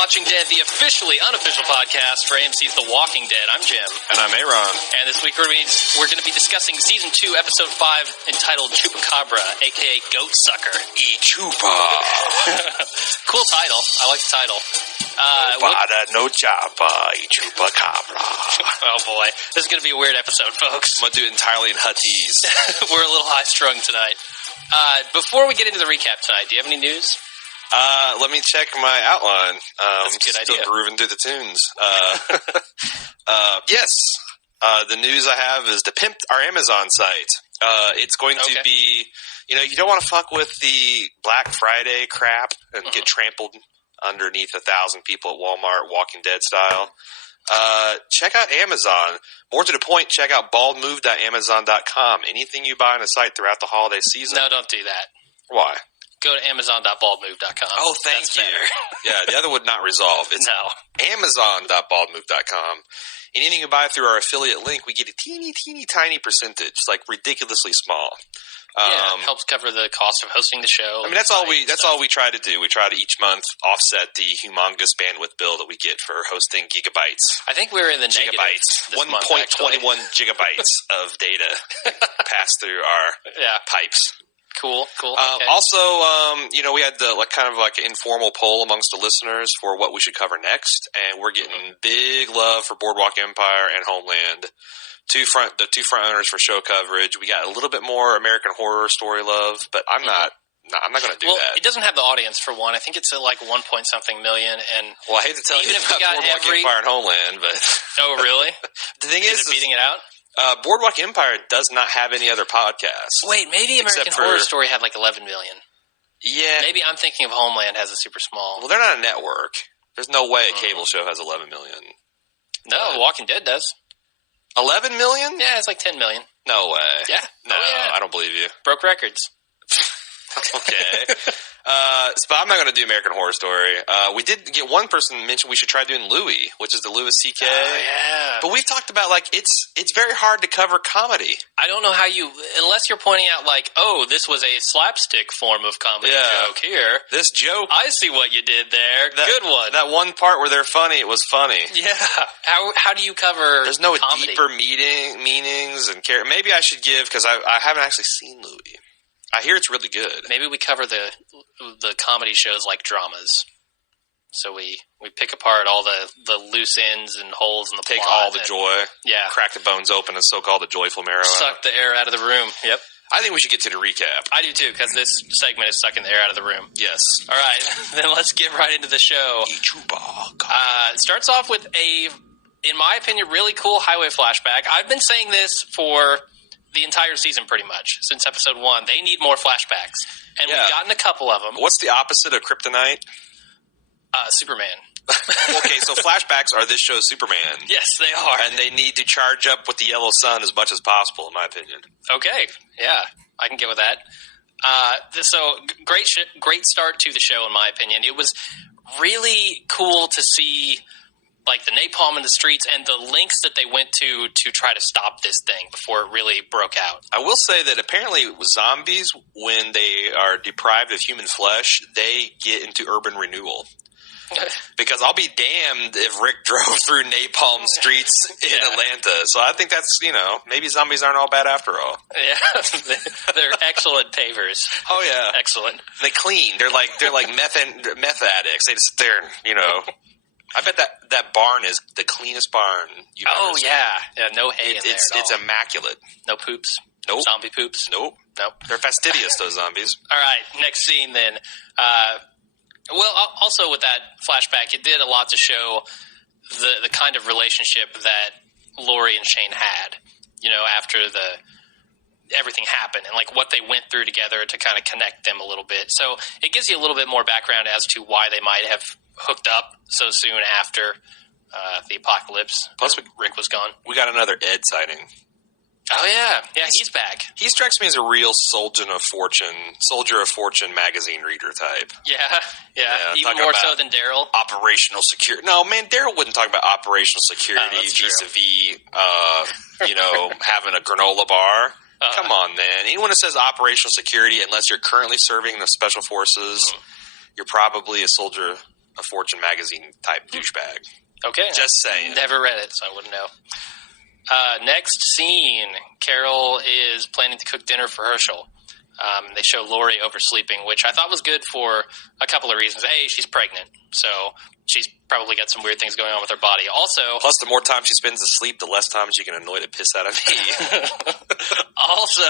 Watching Dead, the unofficial podcast for AMC's The Walking Dead. I'm Jim. And I'm Aaron. And this week we're going to be discussing Season 2, Episode 5, entitled Chupacabra, a.k.a. Goat Sucker. Chupa. Cool title. I like the title. No chapa, Chupacabra. Oh, boy. This is going to be a weird episode, folks. I'm going to do it entirely in Huttese. We're a little high-strung tonight. Before we get into the recap tonight, do you have any news? Let me check my outline. That's a good still idea. grooving through the tunes. Yes. The news I have is to pimp our Amazon site. It's going to be, you don't want to fuck with the Black Friday crap and get trampled underneath 1,000 people at Walmart, Walking Dead style. Check out Amazon. More to the point, check out baldmove.amazon.com. Anything you buy on the site throughout the holiday season. No, don't do that. Why? Go to amazon.baldmove.com. Oh, thank you. Better. Yeah, the other would not resolve. It's amazon.baldmove.com. Anything you buy through our affiliate link, we get a teeny tiny percentage, like ridiculously small. Helps cover the cost of hosting the show. I mean, that's all we try to do. We try to each month offset the humongous bandwidth bill that we get for hosting gigabytes. I think we're in the gigabytes, 1.21 gigabytes of data pass through our pipes. Cool. Okay. Also, we had the kind of informal poll amongst the listeners for what we should cover next, and we're getting big love for Boardwalk Empire and Homeland. The two front runners for show coverage. We got a little bit more American Horror Story love, but I'm not going to do that. It doesn't have the audience for one. I think it's at 1 million. And I hate to tell you about Boardwalk Empire and Homeland, but oh really? The thing is beating it out. Boardwalk Empire does not have any other podcasts. Wait, maybe American Horror Story had 11 million. Yeah. Maybe I'm thinking of Homeland has a super small. Well, they're not a network. There's no way a cable show has 11 million. No, Walking Dead does. 11 million? Yeah, it's 10 million. No way. Yeah. No, I don't believe you. Broke records. Okay. But I'm not going to do American Horror Story. We did get one person mention we should try doing Louie, which is the Louis C.K. Oh, yeah. But we've talked about, it's very hard to cover comedy. I don't know how unless you're pointing out, this was a slapstick form of comedy joke here. This joke. I see what you did there. Good one. That one part where they're funny, it was funny. Yeah. How do you cover There's no comedy? Deeper meanings and care. Maybe I should give, because I haven't actually seen Louie. I hear it's really good. Maybe we cover the comedy shows like dramas. So we pick apart all the loose ends and holes in the Take plot. all the joy. Yeah. Crack the bones open and so-called the joyful marrow Suck the air out of the room. Yep. I think we should get to the recap. I do too, because this segment is sucking the air out of the room. Yes. All right. Then let's get right into the show. It starts off with in my opinion, really cool highway flashback. I've been saying this for the entire season, pretty much, since episode 1. They need more flashbacks. And we've gotten a couple of them. What's the opposite of kryptonite? Superman. Okay, so flashbacks are this show's Superman. Yes, they are. And they need to charge up with the yellow sun as much as possible, in my opinion. Okay, yeah, I can get with that. So, great start to the show, in my opinion. It was really cool to see the napalm in the streets and the lengths that they went to try to stop this thing before it really broke out. I will say that apparently zombies, when they are deprived of human flesh, they get into urban renewal. Because I'll be damned if Rick drove through napalm streets in Atlanta. So I think that's, maybe zombies aren't all bad after all. Yeah, they're excellent pavers. Oh, yeah. Excellent. They clean. They're like meth addicts. They just sit there and, I bet that barn is the cleanest barn you've ever seen. Yeah, no hay in there at all. It's immaculate. No poops? Nope. Zombie poops? Nope. They're fastidious, those zombies. All right, next scene then. Also with that flashback, it did a lot to show the kind of relationship that Lori and Shane had, after everything happened and what they went through together to kind of connect them a little bit. So it gives you a little bit more background as to why they might have hooked up so soon after the apocalypse. Plus, Rick was gone. We got another Ed sighting. Oh, yeah, he's back. He strikes me as a real Soldier of Fortune magazine reader type. Yeah, even more so than Daryl. Operational security. No, man, Daryl wouldn't talk about operational security vis-a-vis, having a granola bar. Come on, man. Anyone that says operational security, unless you're currently serving the special forces, you're probably a soldier a Fortune magazine type douchebag. Okay. Just saying. Never read it, so I wouldn't know. Next scene, Carol is planning to cook dinner for Herschel. They show Lori oversleeping, which I thought was good for a couple of reasons. A, she's pregnant, so she's probably got some weird things going on with her body. Also, plus the more time she spends asleep, the less time she can annoy the piss out of me. Also,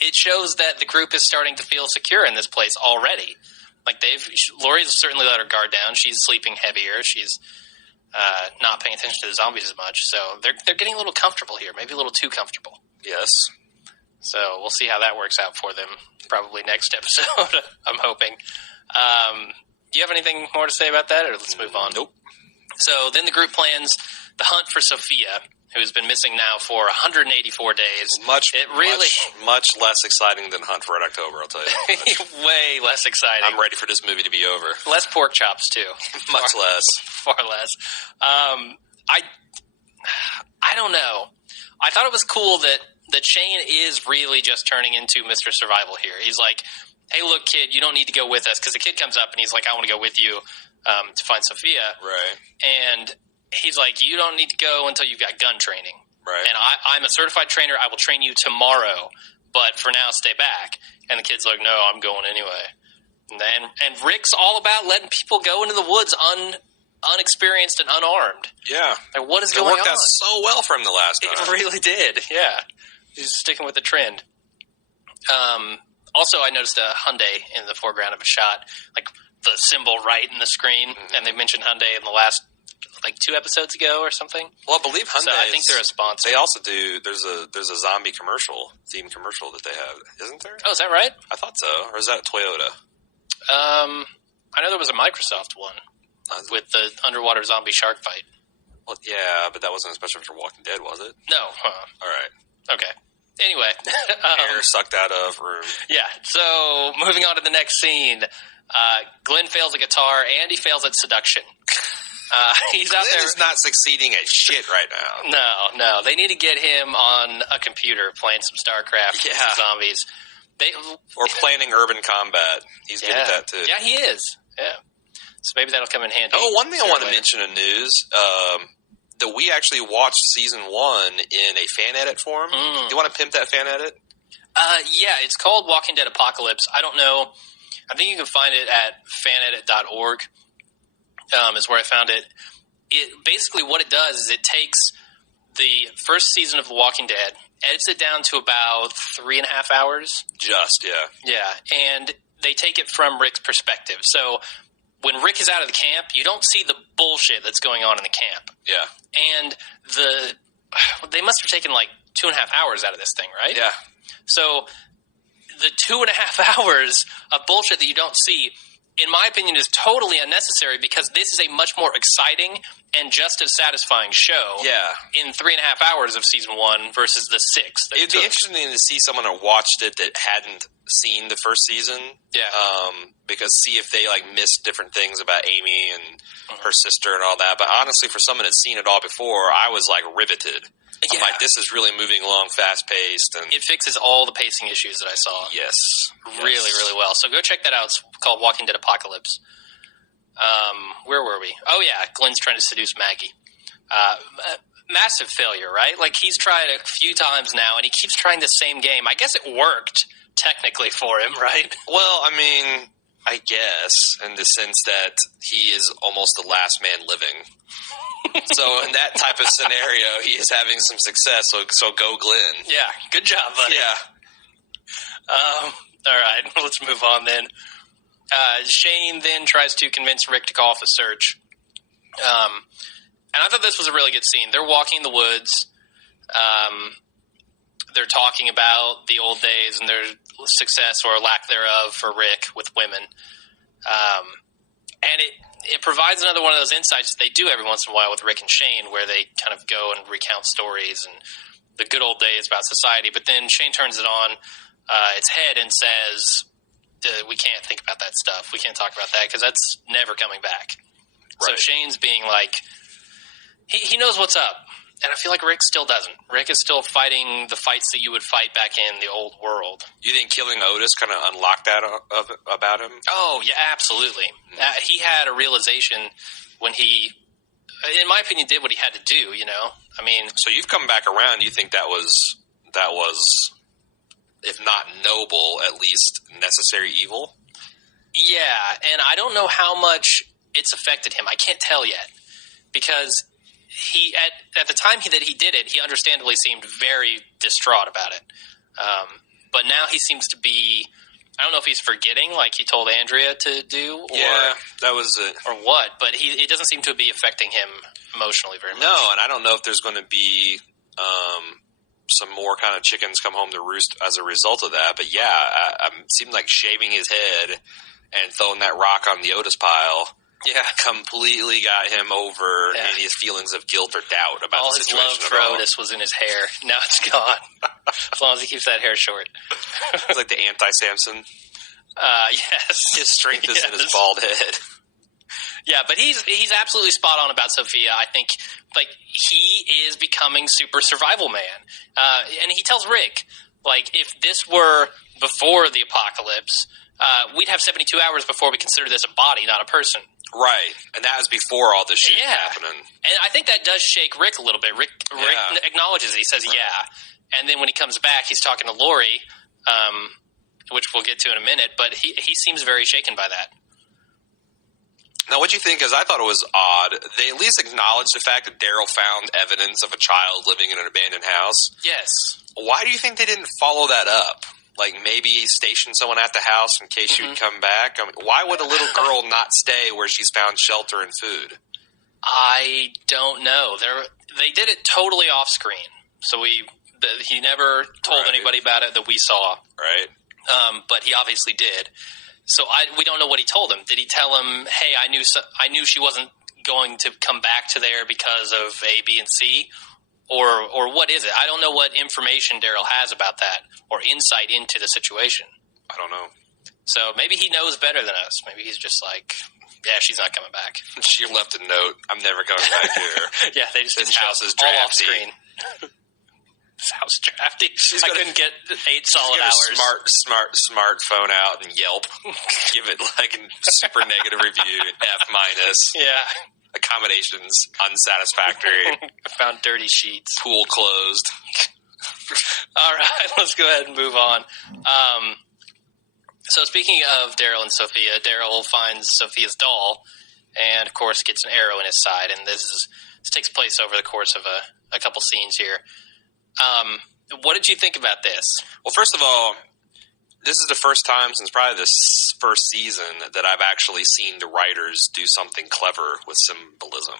it shows that the group is starting to feel secure in this place already. Like Lori's certainly let her guard down. She's sleeping heavier. She's not paying attention to the zombies as much. So they're getting a little comfortable here, maybe a little too comfortable. Yes. So we'll see how that works out for them probably next episode, I'm hoping. Do you have anything more to say about that, or let's move on? Nope. So then the group plans the hunt for Sophia, who's been missing now for 184 days. Much less exciting than Hunt for Red October, I'll tell you. Way less exciting. I'm ready for this movie to be over. Less pork chops, too. Much less. Far less. I don't know. I thought it was cool that Shane is really just turning into Mr. Survival here. He's like, hey, look, kid, you don't need to go with us. Because the kid comes up and he's like, I want to go with you to find Sophia. Right. And he's like, you don't need to go until you've got gun training. Right. And I'm a certified trainer. I will train you tomorrow. But for now, stay back. And the kid's like, no, I'm going anyway. And Rick's all about letting people go into the woods unexperienced and unarmed. Yeah. Like, what is going on? It worked out so well for him the last time. It really did, yeah. He's sticking with the trend. Also, I noticed a Hyundai in the foreground of a shot, like the symbol right in the screen, and they mentioned Hyundai in the last, 2 episodes ago or something. Well, I believe Hyundai. So I think they're a sponsor. They also do. There's a zombie themed commercial that they have, isn't there? Oh, is that right? I thought so. Or is that Toyota? I know there was a Microsoft one with the underwater zombie shark fight. Well, yeah, but that wasn't especially for Walking Dead, was it? No. All right. Okay. Anyway. Air sucked out of room. Yeah. So, moving on to the next scene. Glenn fails at guitar, and he fails at seduction. He's out there. Glenn is not succeeding at shit right now. No. They need to get him on a computer playing some StarCraft with some zombies. Or planning urban combat. He's good at that, too. Yeah, he is. Yeah. So maybe that'll come in handy. Oh, one thing I want to mention in news, that we actually watched season 1 in a fan edit form. Do you want to pimp that fan edit? Yeah, it's called Walking Dead Apocalypse. I don't know. I think you can find it at fanedit.org is where I found it. Basically what it does is it takes the first season of The Walking Dead, edits it down to about 3.5 hours. Just, yeah. Yeah, and they take it from Rick's perspective. So when Rick is out of the camp, you don't see the bullshit that's going on in the camp. Yeah. And they must have taken 2.5 hours out of this thing, right? Yeah. So the 2.5 hours of bullshit that you don't see, in my opinion, is totally unnecessary because this is a much more exciting and just as satisfying show in 3.5 hours of season 1 versus the 6. It'd be interesting to see someone who watched it that hadn't seen the first season. Yeah. Because see if they missed different things about Amy and her sister and all that. But honestly, for someone that's seen it all before, I was riveted. Yeah. I'm like, this is really moving along fast paced, and it fixes all the pacing issues that I saw. Yes. Really, really well. So go check that out. It's called Walking Dead Apocalypse. Where were we? Oh yeah, Glenn's trying to seduce Maggie. Massive failure, right? He's tried a few times now, and he keeps trying the same game. I guess it worked technically for him, right? Well, I mean, I guess in the sense that he is almost the last man living. So in that type of scenario, he is having some success. So go Glenn. Yeah, good job, buddy. Yeah. All right, let's move on then. Shane then tries to convince Rick to call off the search. And I thought this was a really good scene. They're walking in the woods. They're talking about the old days and their success or lack thereof for Rick with women. And it provides another one of those insights that they do every once in a while with Rick and Shane, where they kind of go and recount stories and the good old days about society. But then Shane turns it on its head and says, we can't think about that stuff. We can't talk about that because that's never coming back. Right. So Shane's being he knows what's up. And I feel like Rick still doesn't. Rick is still fighting the fights that you would fight back in the old world. You think killing Otis kind of unlocked that about him? Oh, yeah, absolutely. He had a realization when he, in my opinion, did what he had to do, you know? I mean... So you've come back around. You think that was, if not noble, at least necessary evil? Yeah, and I don't know how much it's affected him. I can't tell yet. Because... He at the time that he did it, he understandably seemed very distraught about it. But now he seems to be, I don't know if he's forgetting, like he told Andrea to do, or that was it, or what. But it doesn't seem to be affecting him emotionally very much. No, and I don't know if there's going to be some more kind of chickens come home to roost as a result of that. But yeah, I seemed like shaving his head and throwing that rock on the Otis pile. Yeah, completely got him over any feelings of guilt or doubt about all the situation. All his love for Otis was in his hair. Now it's gone. As long as he keeps that hair short. It's like the anti-Samson. Yes. His strength is in his bald head. Yeah, but he's absolutely spot on about Sophia. I think like he is becoming super survival man. And he tells Rick, like, if this were before the apocalypse, we'd have 72 hours before we consider this a body, not a person. Right, and that was before all this shit happening. And I think that does shake Rick a little bit. Rick acknowledges it. He says, and then when he comes back, he's talking to Lori, which we'll get to in a minute, but he seems very shaken by that. Now, what do you think? Because I thought it was odd. They at least acknowledged the fact that Daryl found evidence of a child living in an abandoned house. Yes. Why do you think they didn't follow that up? Like maybe station someone at the house in case she would come back? I mean, why would a little girl not stay where she's found shelter and food? I don't know. They did it totally off screen. So he never told anybody about it that we saw. Right. But he obviously did. So we don't know what he told him. Did he tell him, hey, I knew she wasn't going to come back to there because of A, B, and C? Or what is it? I don't know what information Daryl has about that or insight into the situation. I don't know. So maybe he knows better than us. Maybe he's just like, yeah, she's not coming back. She left a note. I'm never coming back here. Yeah, they just this didn't house is all drafty. off screen. This house is drafty. I couldn't get 8 solid hours. Smartphone out and Yelp. Give it like a super negative review. F-. Yeah. Accommodations unsatisfactory. Found dirty sheets. Pool closed. All right, let's go ahead and move on. So speaking of Daryl and Sophia, Daryl finds Sophia's doll and, of course, gets an arrow in his side. And this takes place over the course of a couple scenes here. What did you think about this? Well, first of all, this is the first time since probably this first season that I've actually seen the writers do something clever with symbolism.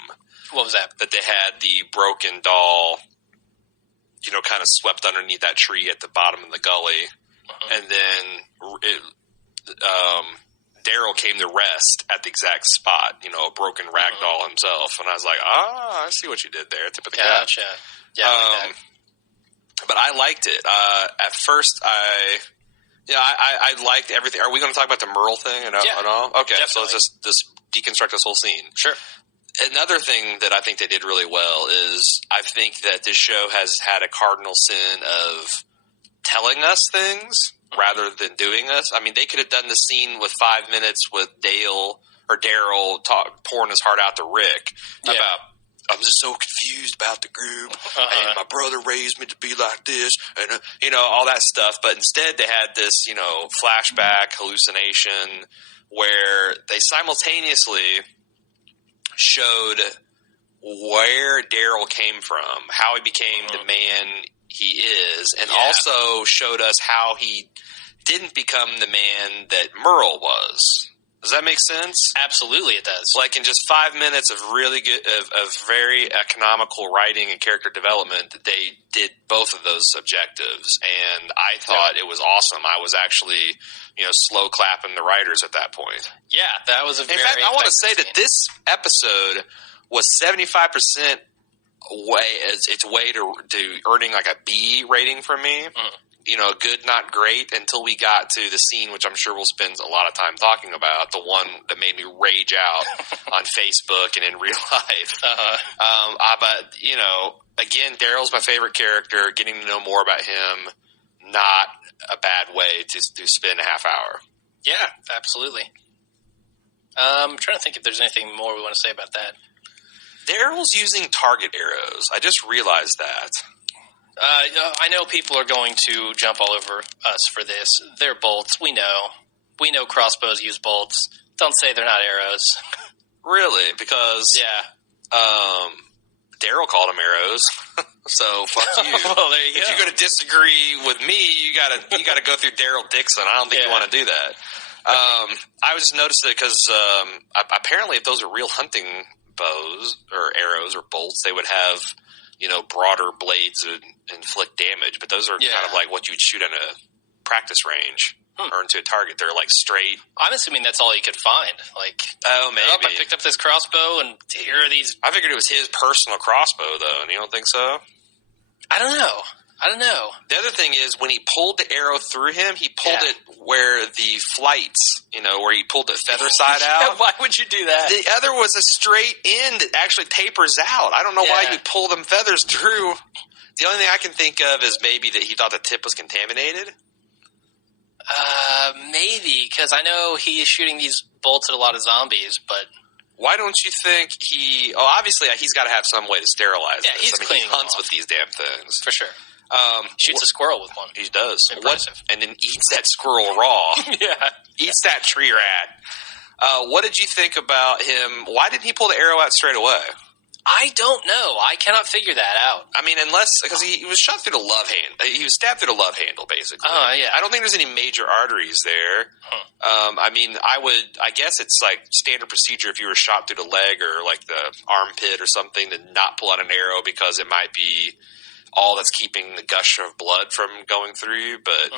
What was that? That they had the broken doll, kind of swept underneath that tree at the bottom of the gully. And then Daryl came to rest at the exact spot, a broken rag doll himself. And I was like, I see what you did there. Tip of the cap. Gotcha. Yeah, but I liked it. At first, I liked everything. Are we going to talk about the Merle thing at all? Okay, definitely. So let's just deconstruct this whole scene. Sure. Another thing that I think they did really well is I think that this show has had a cardinal sin of telling us things rather than doing us. I mean, they could have done the scene with 5 minutes with Dale or Daryl pouring his heart out to Rick about, I'm just so confused about the group, and my brother raised me to be like this, and all that stuff. But instead, they had this, flashback hallucination where they simultaneously showed where Daryl came from, how he became the man he is, and also showed us how he didn't become the man that Merle was. Does that make sense? Absolutely, it does. Like in just 5 minutes of really good, of very economical writing and character development, they did both of those objectives, and I thought it was awesome. I was actually, slow clapping the writers at that point. Yeah, that was a very. In fact, I want to say that this episode was 75% its way to earning like a B rating from me. good, not great, until we got to the scene, which I'm sure we'll spend a lot of time talking about, the one that made me rage out on Facebook and in real life. But, again, Daryl's my favorite character. Getting to know more about him, not a bad way to spend a half hour. Yeah, absolutely. I'm trying to think if there's anything more we want to say about that. Daryl's using target arrows. I just realized that. I know people are going to jump all over us for this. They're bolts. We know. We know crossbows use bolts. Don't say they're not arrows. Really? Because Daryl called them arrows. So fuck you. Well, there you go. If you're going to disagree with me, you gotta go through Daryl Dixon. I don't think you want to do that. I was just noticed it because apparently if those are real hunting bows or arrows or bolts, they would have broader blades and inflict damage. But those are kind of like what you would shoot in a practice range or into a target. They're like straight. I'm assuming that's all you could find. Like, maybe I picked up this crossbow and here are these. I figured it was his personal crossbow though, and you don't think so? I don't know. The other thing is when he pulled the arrow through him, he pulled it where the flights, where he pulled the feather side out. Why would you do that? The other was a straight end that actually tapers out. I don't know why you pull them feathers through. The only thing I can think of is maybe that he thought the tip was contaminated. Maybe, because I know he is shooting these bolts at a lot of zombies, but... Why don't you think obviously he's got to have some way to sterilize this. He's cleaning he hunts with these damn things. For sure. Shoots a squirrel with one. He does. Impressive. And then eats that squirrel raw. Eats that tree rat. What did you think about him? Why didn't he pull the arrow out straight away? I don't know. I cannot figure that out. I mean, because he was shot through the love hand. He was stabbed through the love handle, basically. Yeah. I don't think there's any major arteries there. I mean, I guess it's like standard procedure if you were shot through the leg or like the armpit or something to not pull out an arrow because it might be all that's keeping the gush of blood from going through. But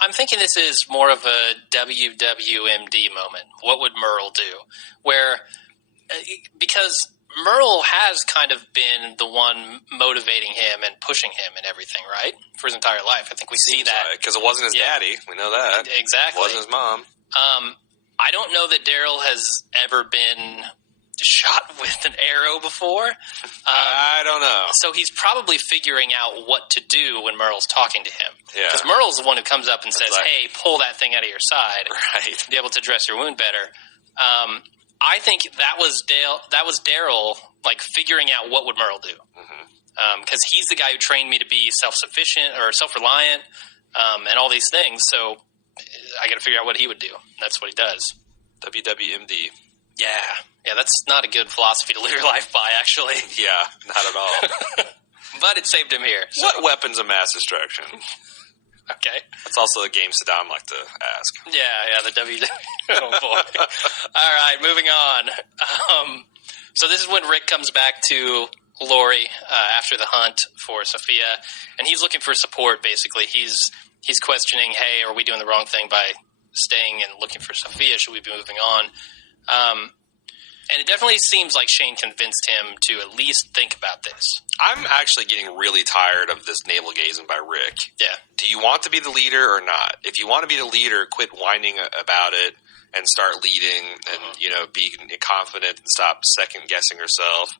I'm thinking this is more of a WWMD moment. What would Merle do? Where, because Merle has kind of been the one motivating him and pushing him and everything, right? For his entire life. I think we see that. Because it wasn't his daddy. We know that. Exactly. It wasn't his mom. I don't know that Daryl has ever been shot with an arrow before. I don't know. So he's probably figuring out what to do when Merle's talking to him. Yeah. Because Merle's the one who comes up and says, hey, pull that thing out of your side. Right. To be able to dress your wound better. I think that was Daryl, like, figuring out what would Merle do. Because he's the guy who trained me to be self-sufficient or self-reliant and all these things. So I got to figure out what he would do. That's what he does. WWMD. Yeah, that's not a good philosophy to live your life by, actually. Yeah, not at all. But it saved him here. So. What weapons of mass destruction? Okay. That's also a game Saddam liked to ask. Yeah, the WW. Oh, boy. All right, moving on. So this is when Rick comes back to Lori after the hunt for Sophia, and he's looking for support, basically. He's questioning, hey, are we doing the wrong thing by staying and looking for Sophia? Should we be moving on? And it definitely seems like Shane convinced him to at least think about this. I'm actually getting really tired of this navel gazing by Rick. Yeah. Do you want to be the leader or not? If you want to be the leader, quit whining about it and start leading and, be confident and stop second-guessing yourself.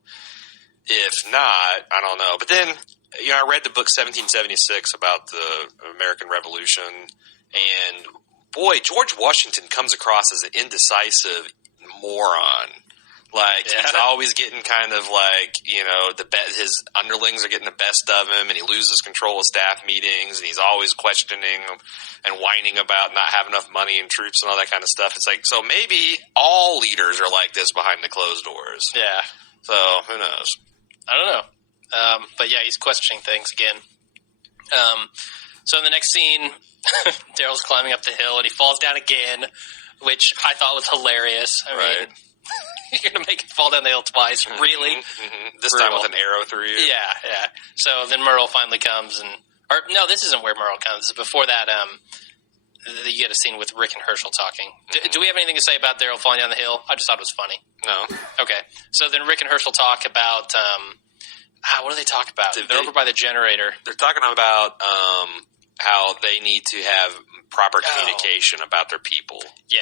If not, I don't know. But then, I read the book 1776 about the American Revolution, and boy, George Washington comes across as an indecisive moron. Like, he's always getting kind of like, his underlings are getting the best of him, and he loses control of staff meetings, and he's always questioning and whining about not having enough money and troops and all that kind of stuff. It's like, so maybe all leaders are like this behind the closed doors. Yeah. So, who knows? I don't know. But yeah, he's questioning things again. So in the next scene, Daryl's climbing up the hill, and he falls down again, which I thought was hilarious. I mean, you're going to make it fall down the hill twice, really? This time with an arrow through you? Yeah. So then Merle finally comes no, this isn't where Merle comes. Before that, you get a scene with Rick and Herschel talking. Do we have anything to say about Daryl falling down the hill? I just thought it was funny. No. Okay. So then Rick and Herschel talk about What do they talk about? They're over by the generator. They're talking about how they need to have proper communication about their people. Yeah.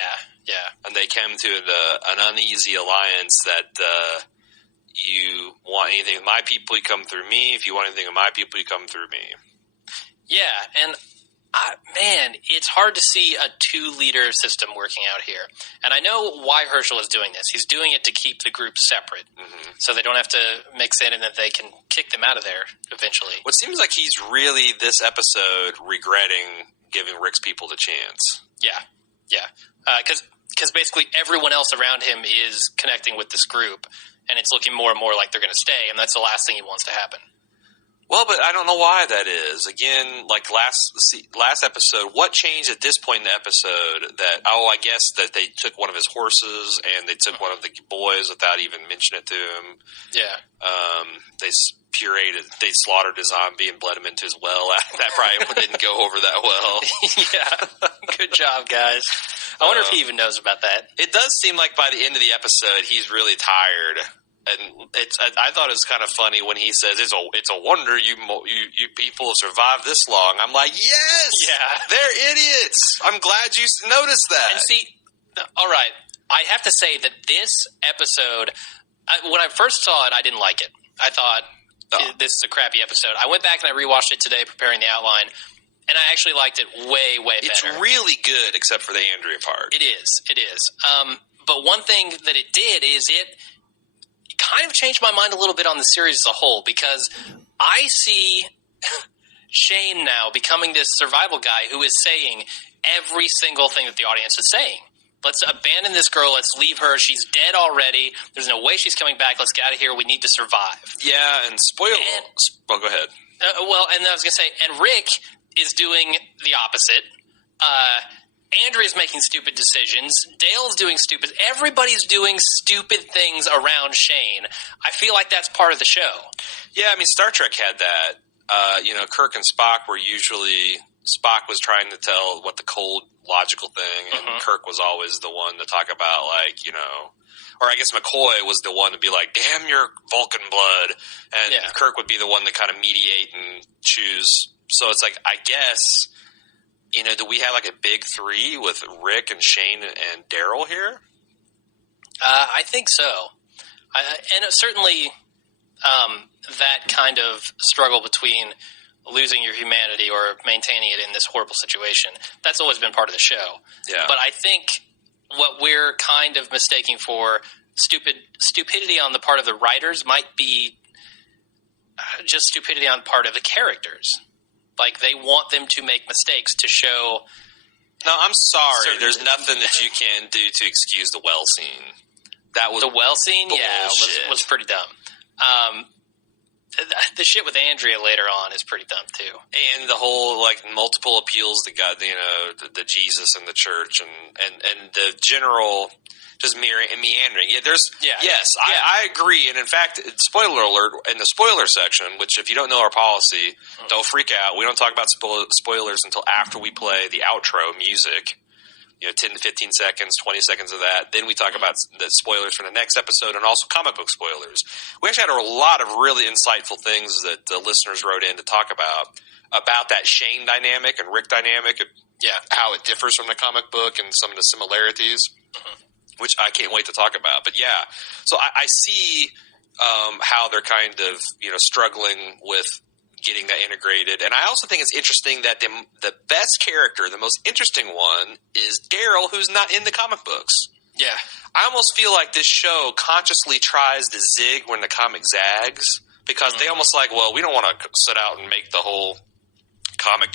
And they came to an uneasy alliance that you want anything with my people, you come through me. If you want anything with my people, you come through me. Yeah, and man, it's hard to see a two-leader system working out here. And I know why Herschel is doing this. He's doing it to keep the group separate, so they don't have to mix in, and that they can kick them out of there eventually. What seems like he's really, this episode, regretting giving Rick's people the chance. Yeah. Because basically everyone else around him is connecting with this group, and it's looking more and more like they're going to stay, and that's the last thing he wants to happen. Well, but I don't know why that is. Again, like last episode, what changed at this point in the episode that, I guess that they took one of his horses and they took one of the boys without even mentioning it to him. Yeah. They slaughtered a zombie and bled him into his well. That probably didn't go over that well. Yeah. Good job, guys. I wonder if he even knows about that. It does seem like by the end of the episode, he's really tired. And I thought it was kind of funny when he says, it's a wonder you people have survived this long. I'm like, yes! Yeah. They're idiots! I'm glad you noticed that. And see, all right, I have to say that this episode, when I first saw it, I didn't like it. I thought, this is a crappy episode. I went back and I rewatched it today preparing the outline, and I actually liked it way, way better. It's really good, except for the Andrea part. It is. But one thing that it did is it kind of changed my mind a little bit on the series as a whole, because I see Shane now becoming this survival guy who is saying every single thing that the audience is saying. Let's abandon this girl. Let's leave her. She's dead already. There's no way she's coming back. Let's get out of here. We need to survive. Yeah, and go ahead. And I was going to say, and Rick is doing the opposite. Andrea's making stupid decisions. Dale's doing stupid. Everybody's doing stupid things around Shane. I feel like that's part of the show. Yeah, I mean, Star Trek had that. Kirk and Spock were usually... Spock was trying to tell what the cold, logical thing, and Kirk was always the one to talk about, or I guess McCoy was the one to be like, damn your Vulcan blood, and Kirk would be the one to kind of mediate and choose. So it's like, I guess... do we have like a big three with Rick and Shane and Daryl here? I think so. And certainly that kind of struggle between losing your humanity or maintaining it in this horrible situation, that's always been part of the show. Yeah. But I think what we're kind of mistaking for stupidity on the part of the writers might be just stupidity on the part of the characters. Like, they want them to make mistakes to show... No, I'm sorry. There's nothing that you can do to excuse the well scene. That was the well scene? bullshit. Yeah, was pretty dumb. The shit with Andrea later on is pretty dumb, too. And the whole, multiple appeals to God, the Jesus and the church and the general... just meandering. I agree. And in fact, spoiler alert, in the spoiler section, which if you don't know our policy, don't freak out. We don't talk about spoilers until after we play the outro music. 10 to 15 seconds, 20 seconds of that. Then we talk about the spoilers for the next episode and also comic book spoilers. We actually had a lot of really insightful things that the listeners wrote in to talk about that Shane dynamic and Rick dynamic and how it differs from the comic book and some of the similarities. Which I can't wait to talk about. But yeah, so I see how they're kind of, struggling with getting that integrated. And I also think it's interesting that the best character, the most interesting one, is Daryl, who's not in the comic books. Yeah. I almost feel like this show consciously tries to zig when the comic zags, because they almost we don't want to set out and make the whole comic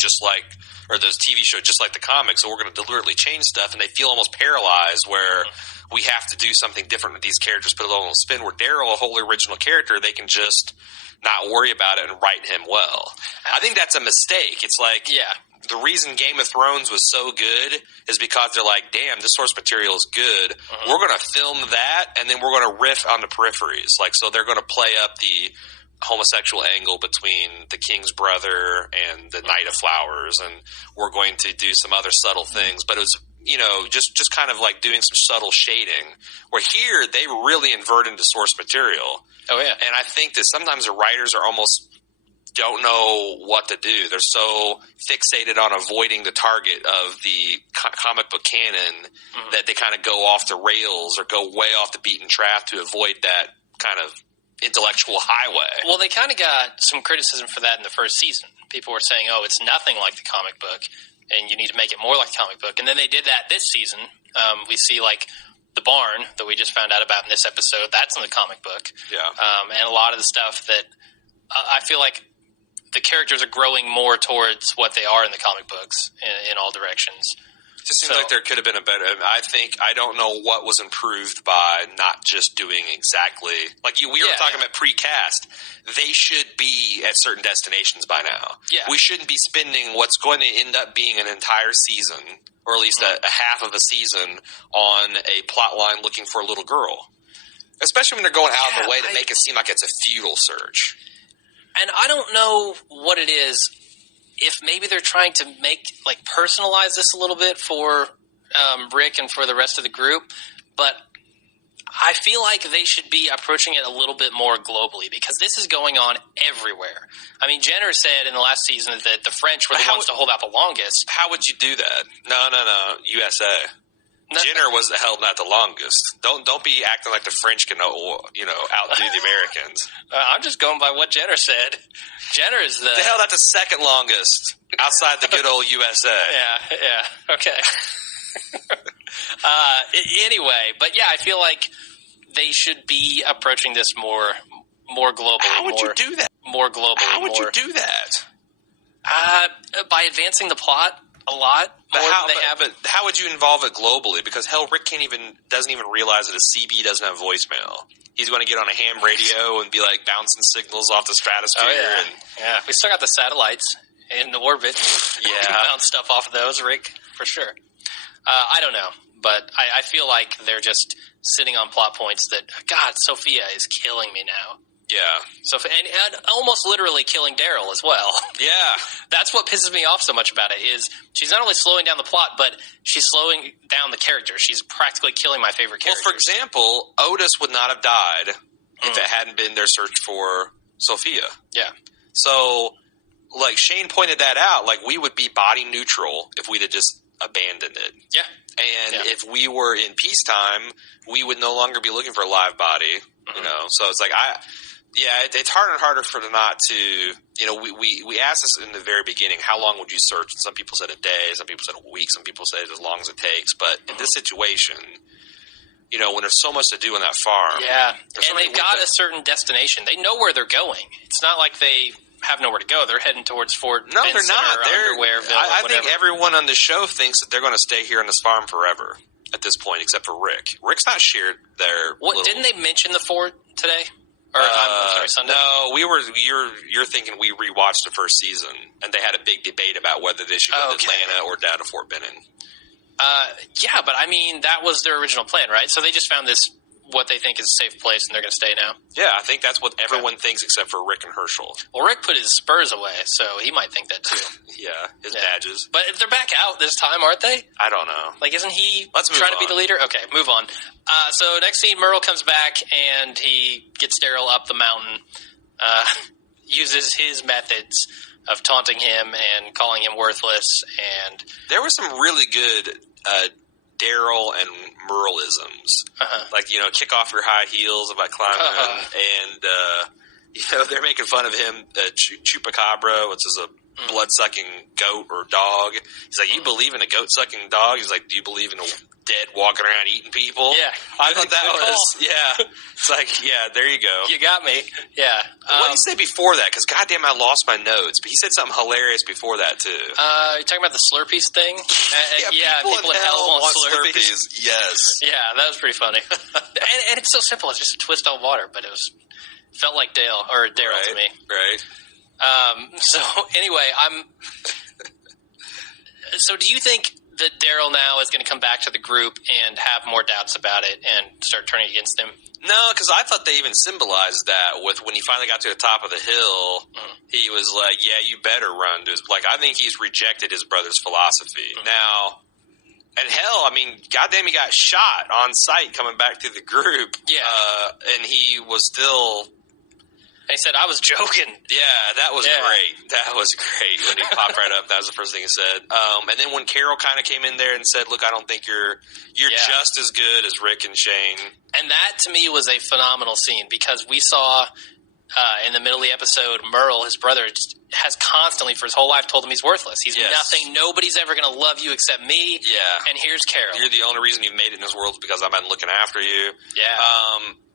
or this TV show just like the comics, so we're going to deliberately change stuff, and they feel almost paralyzed where we have to do something different with these characters, put a little spin. Where Daryl, a wholly original character, they can just not worry about it and write him well. I think that's a mistake. It's the reason Game of Thrones was so good is because they're like, damn, this source material is good. We're going to film that, and then we're going to riff on the peripheries. So they're going to play up the homosexual angle between the king's brother and the Knight of Flowers, and we're going to do some other subtle things, but it was just kind of like doing some subtle shading. Where here they really invert into source material. Oh yeah, and I think that sometimes the writers are almost don't know what to do. They're so fixated on avoiding the target of the comic book canon that they kind of go off the rails or go way off the beaten track to avoid that kind of intellectual highway. Well, they kind of got some criticism for that in the first season. People were saying, "Oh, it's nothing like the comic book, and you need to make it more like the comic book." And then they did that this season. We see like the barn that we just found out about in this episode. That's in the comic book. Yeah, and a lot of the stuff that I feel like the characters are growing more towards what they are in the comic books in all directions. It just seems like there could have been a better. I don't know what was improved by not just doing exactly like we were talking about precast. They should be at certain destinations by now. Yeah, we shouldn't be spending what's going to end up being an entire season, or at least a half of a season, on a plot line looking for a little girl. Especially when they're going out of the way to make it seem like it's a futile search. And I don't know what it is, if maybe they're trying to personalize this a little bit for Rick and for the rest of the group, but I feel like they should be approaching it a little bit more globally because this is going on everywhere. I mean, Jenner said in the last season that the French were the ones to hold out the longest. How would you do that? No, USA. Jenner was held out the longest. Don't be acting like the French can outdo the Americans. I'm just going by what Jenner said. Jenner is they held out the second longest outside the good old USA. Yeah, okay. Anyway, but yeah, I feel like they should be approaching this more globally. How would you do that? More globally. How would you do that? By advancing the plot a lot more than they have. But how would you involve it globally? Because hell, Rick doesn't even realize that a CB doesn't have voicemail. He's going to get on a ham radio and be like bouncing signals off the stratosphere. Oh, yeah. We still got the satellites in orbit. Yeah, bounce stuff off of those, Rick, for sure. I don't know, but I feel like they're just sitting on plot points that God, Sophia is killing me now. Yeah. So and almost literally killing Daryl as well. Yeah. That's what pisses me off so much about it is she's not only slowing down the plot, but she's slowing down the character. She's practically killing my favorite characters. Well, for example, Otis would not have died if it hadn't been their search for Sophia. Yeah. So, like Shane pointed that out, like we would be body neutral if we'd have just abandoned it. Yeah. And if we were in peacetime, we would no longer be looking for a live body. So it's like it's harder and harder for them not to, we asked this in the very beginning, how long would you search? And some people said a day, some people said a week, some people said as long as it takes. But in this situation, when there's so much to do on that farm. Yeah, and they've got a certain destination. They know where they're going. It's not like they have nowhere to go. They're heading towards Fort Benson. No, they're not. Underwearville. I think everyone on the show thinks that they're going to stay here on this farm forever at this point, except for Rick. Rick's not shared their didn't they mention the fort today? Or I'm sorry, Sunday? No, you're thinking we rewatched the first season, and they had a big debate about whether they should go to Atlanta or down to Fort Benning. Yeah, but I mean, that was their original plan, right? So they just found this, what they think is a safe place, and they're going to stay now? Yeah, I think that's what everyone thinks except for Rick and Herschel. Well, Rick put his spurs away, so he might think that too. His badges. But they're back out this time, aren't they? I don't know. Like, isn't he trying to be the leader? Okay, move on. So next scene, Merle comes back, and he gets Daryl up the mountain, uses his methods of taunting him and calling him worthless. And there was some really good Daryl and Merle-isms. Like, kick off your high heels about climbing. And, they're making fun of him, Chupacabra, which is a blood-sucking goat or dog. He's like, you believe in a goat-sucking dog? He's like, do you believe in a dead walking around eating people? Yeah. I thought that was, It's like, there you go. You got me. Yeah. What did he say before that? Because goddamn, I lost my notes. But he said something hilarious before that, too. You talking about the Slurpees thing? People in hell want Slurpees. Yes. Yeah, that was pretty funny. and it's so simple. It's just a twist on water, but it felt like Daryl to me. Right. So anyway, So do you think that Daryl now is going to come back to the group and have more doubts about it and start turning against them? No, because I thought they even symbolized that with when he finally got to the top of the hill. He was like, "Yeah, you better run." Like, I think he's rejected his brother's philosophy. Now, And hell, I mean, goddamn, he got shot on sight coming back through the group. Yeah. And he was still... And he said, I was joking. Yeah, that was great. That was great when he popped right up. That was the first thing he said. And then when Carol kind of came in there and said, look, I don't think you're just as good as Rick and Shane. And that, to me, was a phenomenal scene because we saw in the middle of the episode, Merle, his brother, has constantly, for his whole life, told him he's worthless. He's nothing. Nobody's ever going to love you except me. Yeah. And here's Carol. You're the only reason you've made it in this world is because I've been looking after you. Yeah.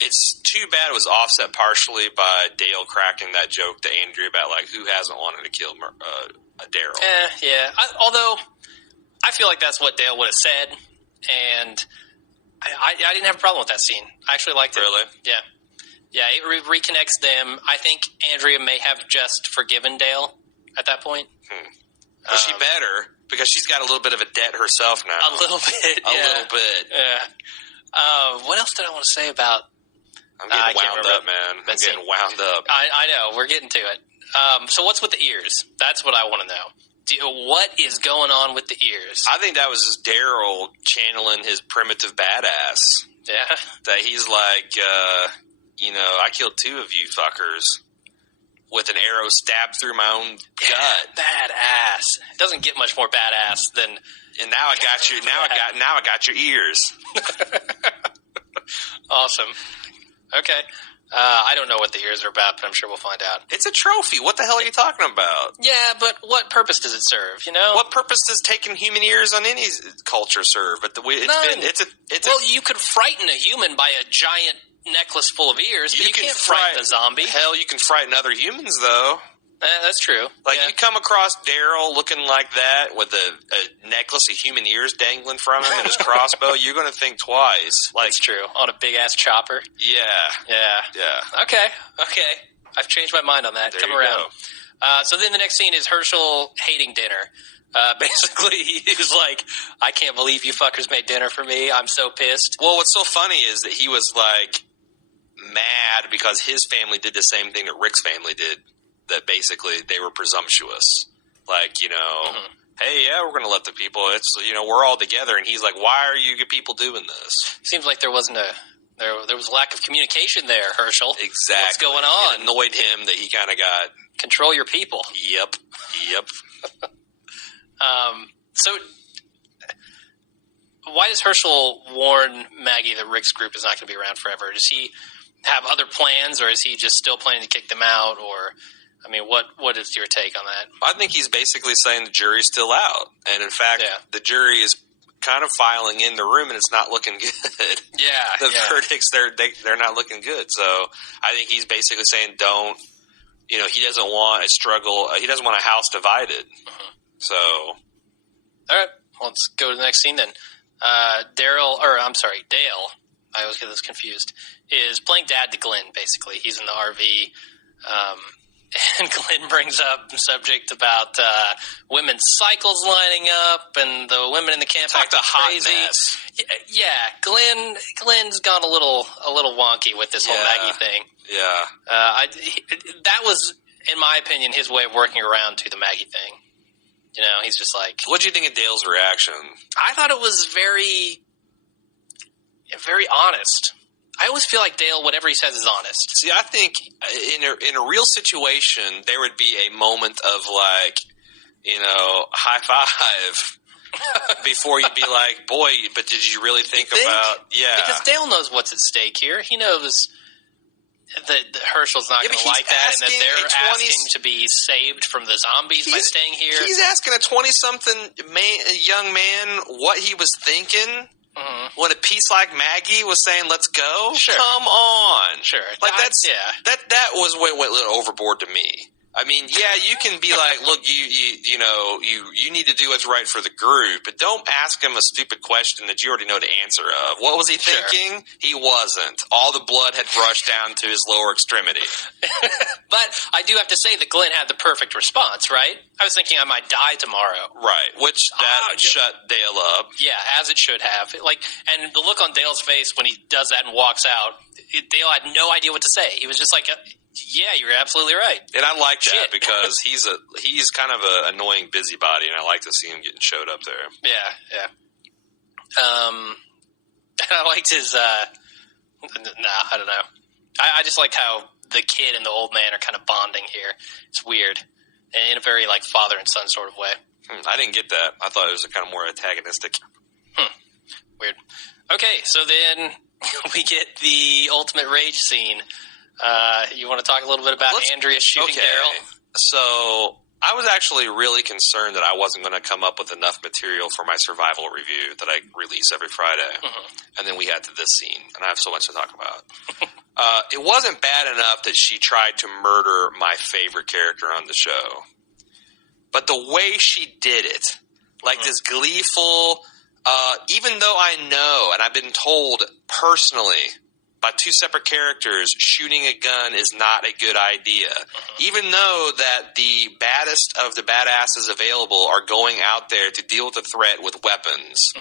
It's too bad it was offset partially by Dale cracking that joke to Andrea about, like, who hasn't wanted to kill Daryl. Yeah. Although, I feel like that's what Dale would have said, and I didn't have a problem with that scene. I actually liked it. Really? Yeah. Yeah, it reconnects them. I think Andrea may have just forgiven Dale at that point. Well, she better, because she's got a little bit of a debt herself now. A little bit, A little bit. Yeah. What else did I want to say about... I'm getting wound up, man. I'm getting wound up. I know. We're getting to it. So what's with the ears? That's what I want to know. What is going on with the ears? I think that was just Daryl channeling his primitive badass. Yeah. That he's like... I killed 2 of you fuckers with an arrow stabbed through my own gut. Badass. It doesn't get much more badass than. And now I got you. Now I got your ears. Awesome. Okay. I don't know what the ears are about, but I'm sure we'll find out. It's a trophy. What the hell are you talking about? Yeah, but what purpose does it serve? What purpose does taking human ears on any culture serve? Well, you could frighten a human by a giant necklace full of ears, but you can't frighten a zombie. Hell, you can frighten other humans, though. That's true. Like, you come across Daryl looking like that with a necklace of human ears dangling from him and his crossbow, you're going to think twice. Like, that's true. On a big-ass chopper. Yeah. Okay. I've changed my mind on that. There Come you around. go. So then the next scene is Herschel hating dinner. Basically, he was like, I can't believe you fuckers made dinner for me. I'm so pissed. Well, what's so funny is that he was, like, mad because his family did the same thing that Rick's family did. That basically they were presumptuous. Like, hey, yeah, we're going to let the people, we're all together. And he's like, why are you people doing this? Seems like there was a lack of communication there, Herschel. Exactly. What's going on? It annoyed him that he kind of got... Control your people. Yep. So, why does Herschel warn Maggie that Rick's group is not going to be around forever? Does he have other plans, or is he just still planning to kick them out? Or, I mean, what is your take on that? I think he's basically saying the jury's still out. And in fact, the jury is kind of filing in the room, and it's not looking good. Yeah. The verdicts, they're not looking good. So I think he's basically saying don't, he doesn't want a struggle. He doesn't want a house divided. So. All right. Well, let's go to the next scene then. Dale, I always get this confused, is playing dad to Glenn, basically. He's in the RV, and Glenn brings up a subject about women's cycles lining up, and the women in the camp acting crazy. Mess. Yeah, Glenn's gone a little wonky with this whole Maggie thing. Yeah. That was, in my opinion, his way of working around to the Maggie thing. He's just like... What do you think of Dale's reaction? I thought it was very, very honest. I always feel like Dale, whatever he says is honest. See, I think in a real situation, there would be a moment of, like, high five before you'd be like, boy, but did you really think about... Yeah. Because Dale knows what's at stake here. He knows... that Herschel's not going to like that, and that they're asking to be saved from the zombies by staying here. He's asking a 20-something young man what he was thinking when a piece like Maggie was saying, let's go. Sure. Come on. Sure. Like, that was went a little overboard to me. I mean, yeah, you can be like, look, you need to do what's right for the group, but don't ask him a stupid question that you already know the answer of. What was he thinking? Sure. He wasn't. All the blood had rushed down to his lower extremity. But I do have to say that Glenn had the perfect response, right? I was thinking I might die tomorrow. Right, which shut Dale up. Yeah, as it should have. And the look on Dale's face when he does that and walks out, Dale had no idea what to say. He was just like... Yeah, you're absolutely right. And I like that because he's kind of an annoying busybody, and I like to see him getting showed up there. Yeah. I liked his, I don't know. I just like how the kid and the old man are kind of bonding here. It's weird. In a very, like, father and son sort of way. I didn't get that. I thought it was kind of more antagonistic. Weird. Okay, so then we get the ultimate rage scene. You want to talk a little bit about Andrea shooting Daryl? So I was actually really concerned that I wasn't going to come up with enough material for my survival review that I release every Friday. And then we had to this scene, and I have so much to talk about. It wasn't bad enough that she tried to murder my favorite character on the show. But the way she did it, like this gleeful, even though I know, and I've been told personally by two separate characters, shooting a gun is not a good idea. Even though that the baddest of the badasses available are going out there to deal with the threat with weapons,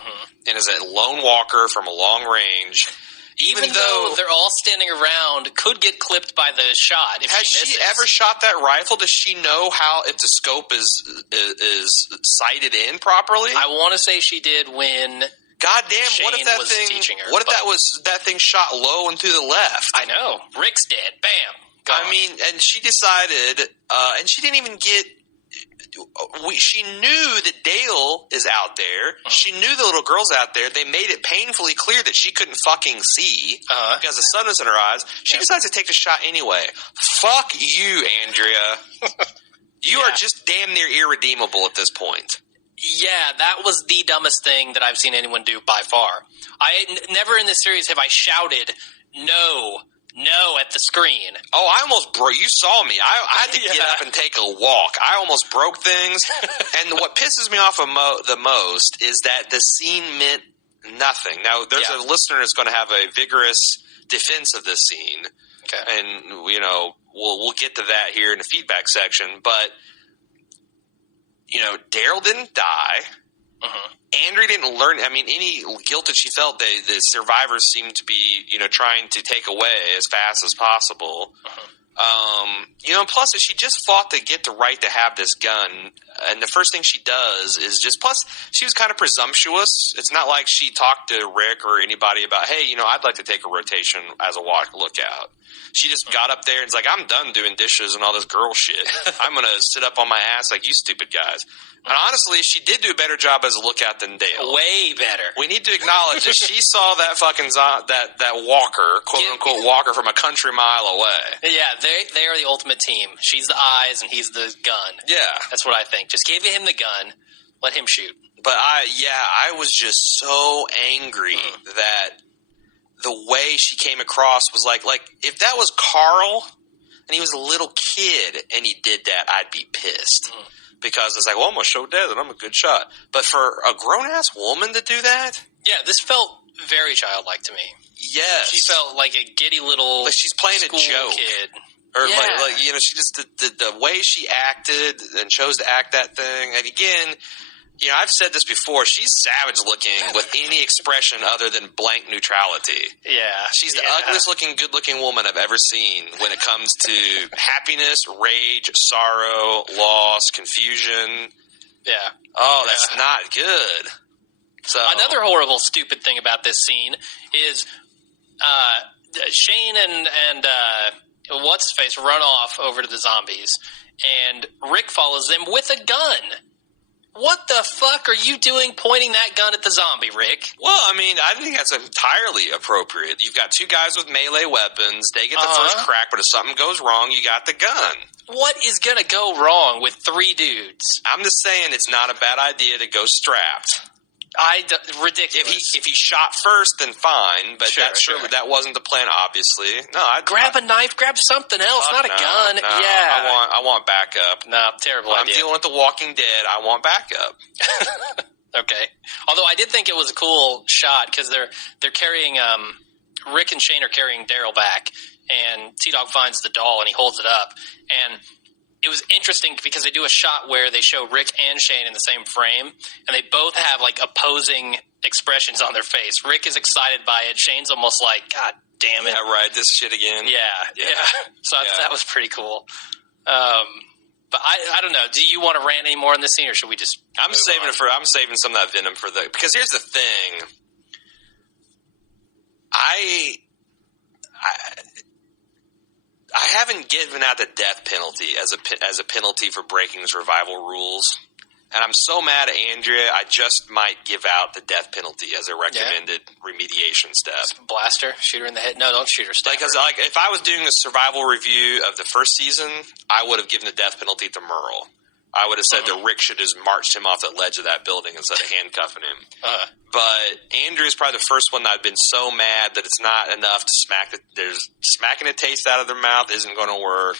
and is a lone walker from a long range. Even though they're all standing around, could get clipped by the shot if has she misses. She ever shot that rifle? Does she know how if the scope is sighted in properly? I want to say she did when. Goddamn! Shane what if that was thing? teaching her, what if that thing shot low and to the left? I know. Rick's dead. Bam. Gone. I mean, and she decided, and she didn't even get. She knew that Dale is out there. She knew the little girl's out there. They made it painfully clear that she couldn't fucking see because the sun was in her eyes. She decides to take the shot anyway. Fuck you, Andrea. You are just damn near irredeemable at this point. Yeah, that was the dumbest thing that I've seen anyone do by far. Never in this series have I shouted no at the screen. Oh, I almost broke. You saw me. I had to get up and take a walk. I almost broke things. And what pisses me off the most is that the scene meant nothing. Now, there's a listener that's going to have a vigorous defense of this scene. Okay. And, you know, we'll get to that here in the feedback section. But, you know, Daryl didn't die. Andrea didn't learn. I mean, any guilt that she felt, the survivors seemed to be, you know, trying to take away as fast as possible. You know, plus she just fought to get the right to have this gun, and the first thing she does is just. Plus, she was kind of presumptuous. It's not like she talked to Rick or anybody about, hey, you know, I'd like to take a rotation as a lookout. She just got up there and was like, I'm done doing dishes and all this girl shit. I'm going to sit up on my ass like you stupid guys. And honestly, she did do a better job as a lookout than Dale. Way better. We need to acknowledge that she saw that fucking that walker, quote unquote walker, from a country mile away. Yeah, they are the ultimate team. She's the eyes and he's the gun. Yeah, that's what I think. Just give him the gun, let him shoot. But I was just so angry that the way she came across was like if that was Carl and he was a little kid and he did that, I'd be pissed. Because it's like, well, I'm going to show Dad that I'm a good shot. But for a grown-ass woman to do that? Yeah, this felt very childlike to me. Yes. She felt like a giddy little like she's playing a joke. Kid. Or like you know, she just, the way she acted and chose to act that thing. And again, you know, I've said this before. She's savage looking with any expression other than blank neutrality. Yeah. She's the ugliest looking, good looking woman I've ever seen when it comes to happiness, rage, sorrow, loss, confusion. Yeah. Oh, that's not good. So another horrible, stupid thing about this scene is Shane and what's-his-face run off over to the zombies, and Rick follows them with a gun. What the fuck are you doing pointing that gun at the zombie, Rick? Well, I mean, I think that's entirely appropriate. You've got two guys with melee weapons. They get the first crack, but if something goes wrong, you got the gun. What is going to go wrong with three dudes? I'm just saying it's not a bad idea to go strapped. Ridiculous. If he shot first, then fine. But that wasn't the plan. Obviously, no. Grab a knife. Grab something else, not a gun. No, yeah, I want backup. No, terrible idea. I'm dealing with The Walking Dead. I want backup. Okay. Although I did think it was a cool shot because they're carrying Rick and Shane are carrying Daryl back, and T-Dog finds the doll and he holds it up, and it was interesting because they do a shot where they show Rick and Shane in the same frame, and they both have, like, opposing expressions on their face. Rick is excited by it. Shane's almost like, God damn it. Yeah, right, this shit again. Yeah. So I thought that was pretty cool. But I don't know. Do you want to rant any more on this scene, or should we just I'm saving some of that venom for because here's the thing. I haven't given out the death penalty as a penalty for breaking the survival rules. And I'm so mad at Andrea, I just might give out the death penalty as a recommended remediation step. Just blast her, shoot her in the head. No, don't shoot her. Because if I was doing a survival review of the first season, I would have given the death penalty to Merle. I would have said that Rick should have marched him off the ledge of that building instead of handcuffing him. But Andrea's probably the first one that I've been so mad that it's not enough to smacking a taste out of their mouth isn't going to work.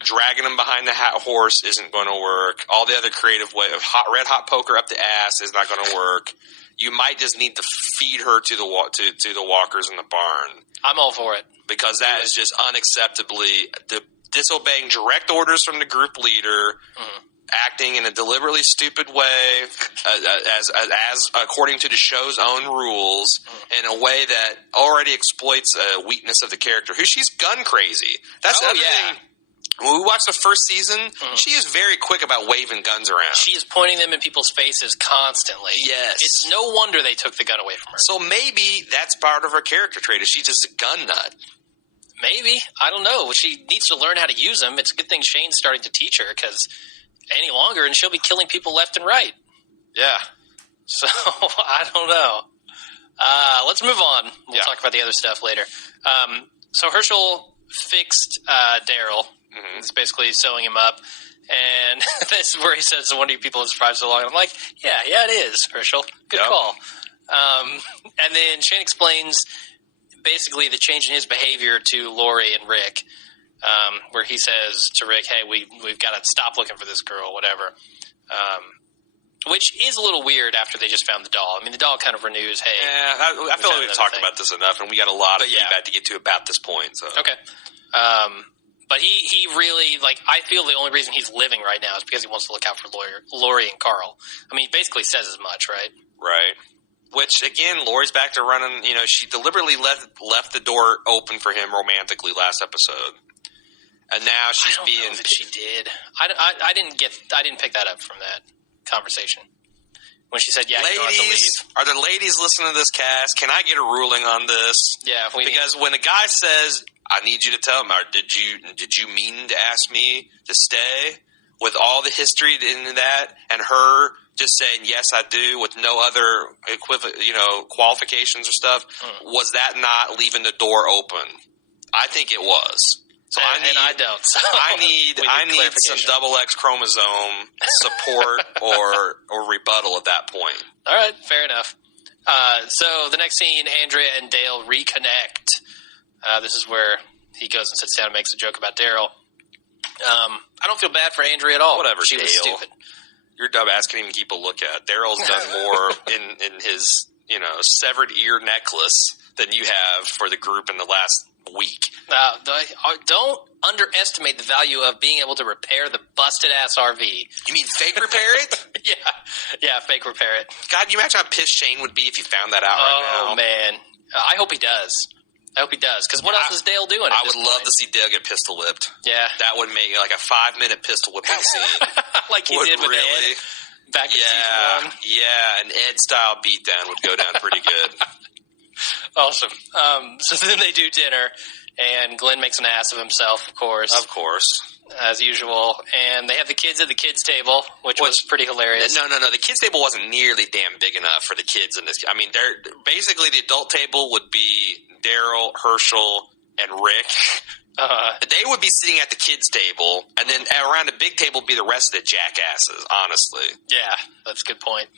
Dragging them behind the horse isn't going to work. All the other creative way of red hot poker up the ass is not going to work. You might just need to feed her to the walkers in the barn. I'm all for it because that is just unacceptably disobeying direct orders from the group leader, acting in a deliberately stupid way, as according to the show's own rules, in a way that already exploits a weakness of the character, who she's gun crazy. That's the other thing. When we watched the first season, she is very quick about waving guns around. She is pointing them in people's faces constantly. Yes. It's no wonder they took the gun away from her. So maybe that's part of her character trait, is she's just a gun nut. Maybe. I don't know. She needs to learn how to use them. It's a good thing Shane's starting to teach her, because any longer and she'll be killing people left and right. Yeah. So, I don't know. Let's move on. We'll talk about the other stuff later. So Herschel fixed Daryl. It's basically sewing him up. And this is where he says, "So wonder you people have survived so long." I'm like, yeah, it is, Herschel. Good call. And then Shane explains basically the change in his behavior to Lori and Rick, where he says to Rick, "Hey, we've got to stop looking for this girl," whatever. Which is a little weird after they just found the doll. I mean, the doll kind of renews, hey. Yeah, I feel like we've talked about this enough, and we got a lot of feedback to get to about this point. So. Okay. But he really, I feel the only reason he's living right now is because he wants to look out for Lori and Carl. I mean, he basically says as much, right? Right. Which, again, Lori's back to running. You know, she deliberately left the door open for him romantically last episode. And now she's I don't know if she did. I didn't pick that up from that conversation. When she said, "Yeah, you don't have to leave." Are there ladies listening to this cast? Can I get a ruling on this? Yeah, because when a guy says, "I need you to tell him," or did you mean to ask me to stay? With all the history in that, and her just saying yes, I do, with no other qualifications or stuff, was that not leaving the door open? I think it was. So I don't. So I need some double X chromosome support or rebuttal at that point. All right, fair enough. So the next scene, Andrea and Dale reconnect. This is where he goes and sits down and makes a joke about Daryl. I don't feel bad for Andrea at all. Whatever, she Dale. was stupid. Your dumb ass can't even keep a look at. Daryl's done more in his severed ear necklace than you have for the group in the last week. Don't underestimate the value of being able to repair the busted-ass RV. You mean fake repair it? Yeah, fake repair it. God, can you imagine how pissed Shane would be if he found that out right now? Oh, man. I hope he does. Because what else is Dale doing? I would love to see Dale get pistol whipped. Yeah. That would make like a 5-minute pistol whipping scene. Like he did with Ed back in season 1. Yeah, an Ed-style beatdown would go down pretty good. Awesome. So then they do dinner, and Glenn makes an ass of himself, of course. Of course. As usual. And they have the kids at the kids' table, which was pretty hilarious. No. The kids' table wasn't nearly damn big enough for the kids in this. I mean, basically the adult table would be Daryl, Herschel, and Rick. They would be sitting at the kids' table, and then around the big table would be the rest of the jackasses, honestly. Yeah, that's a good point.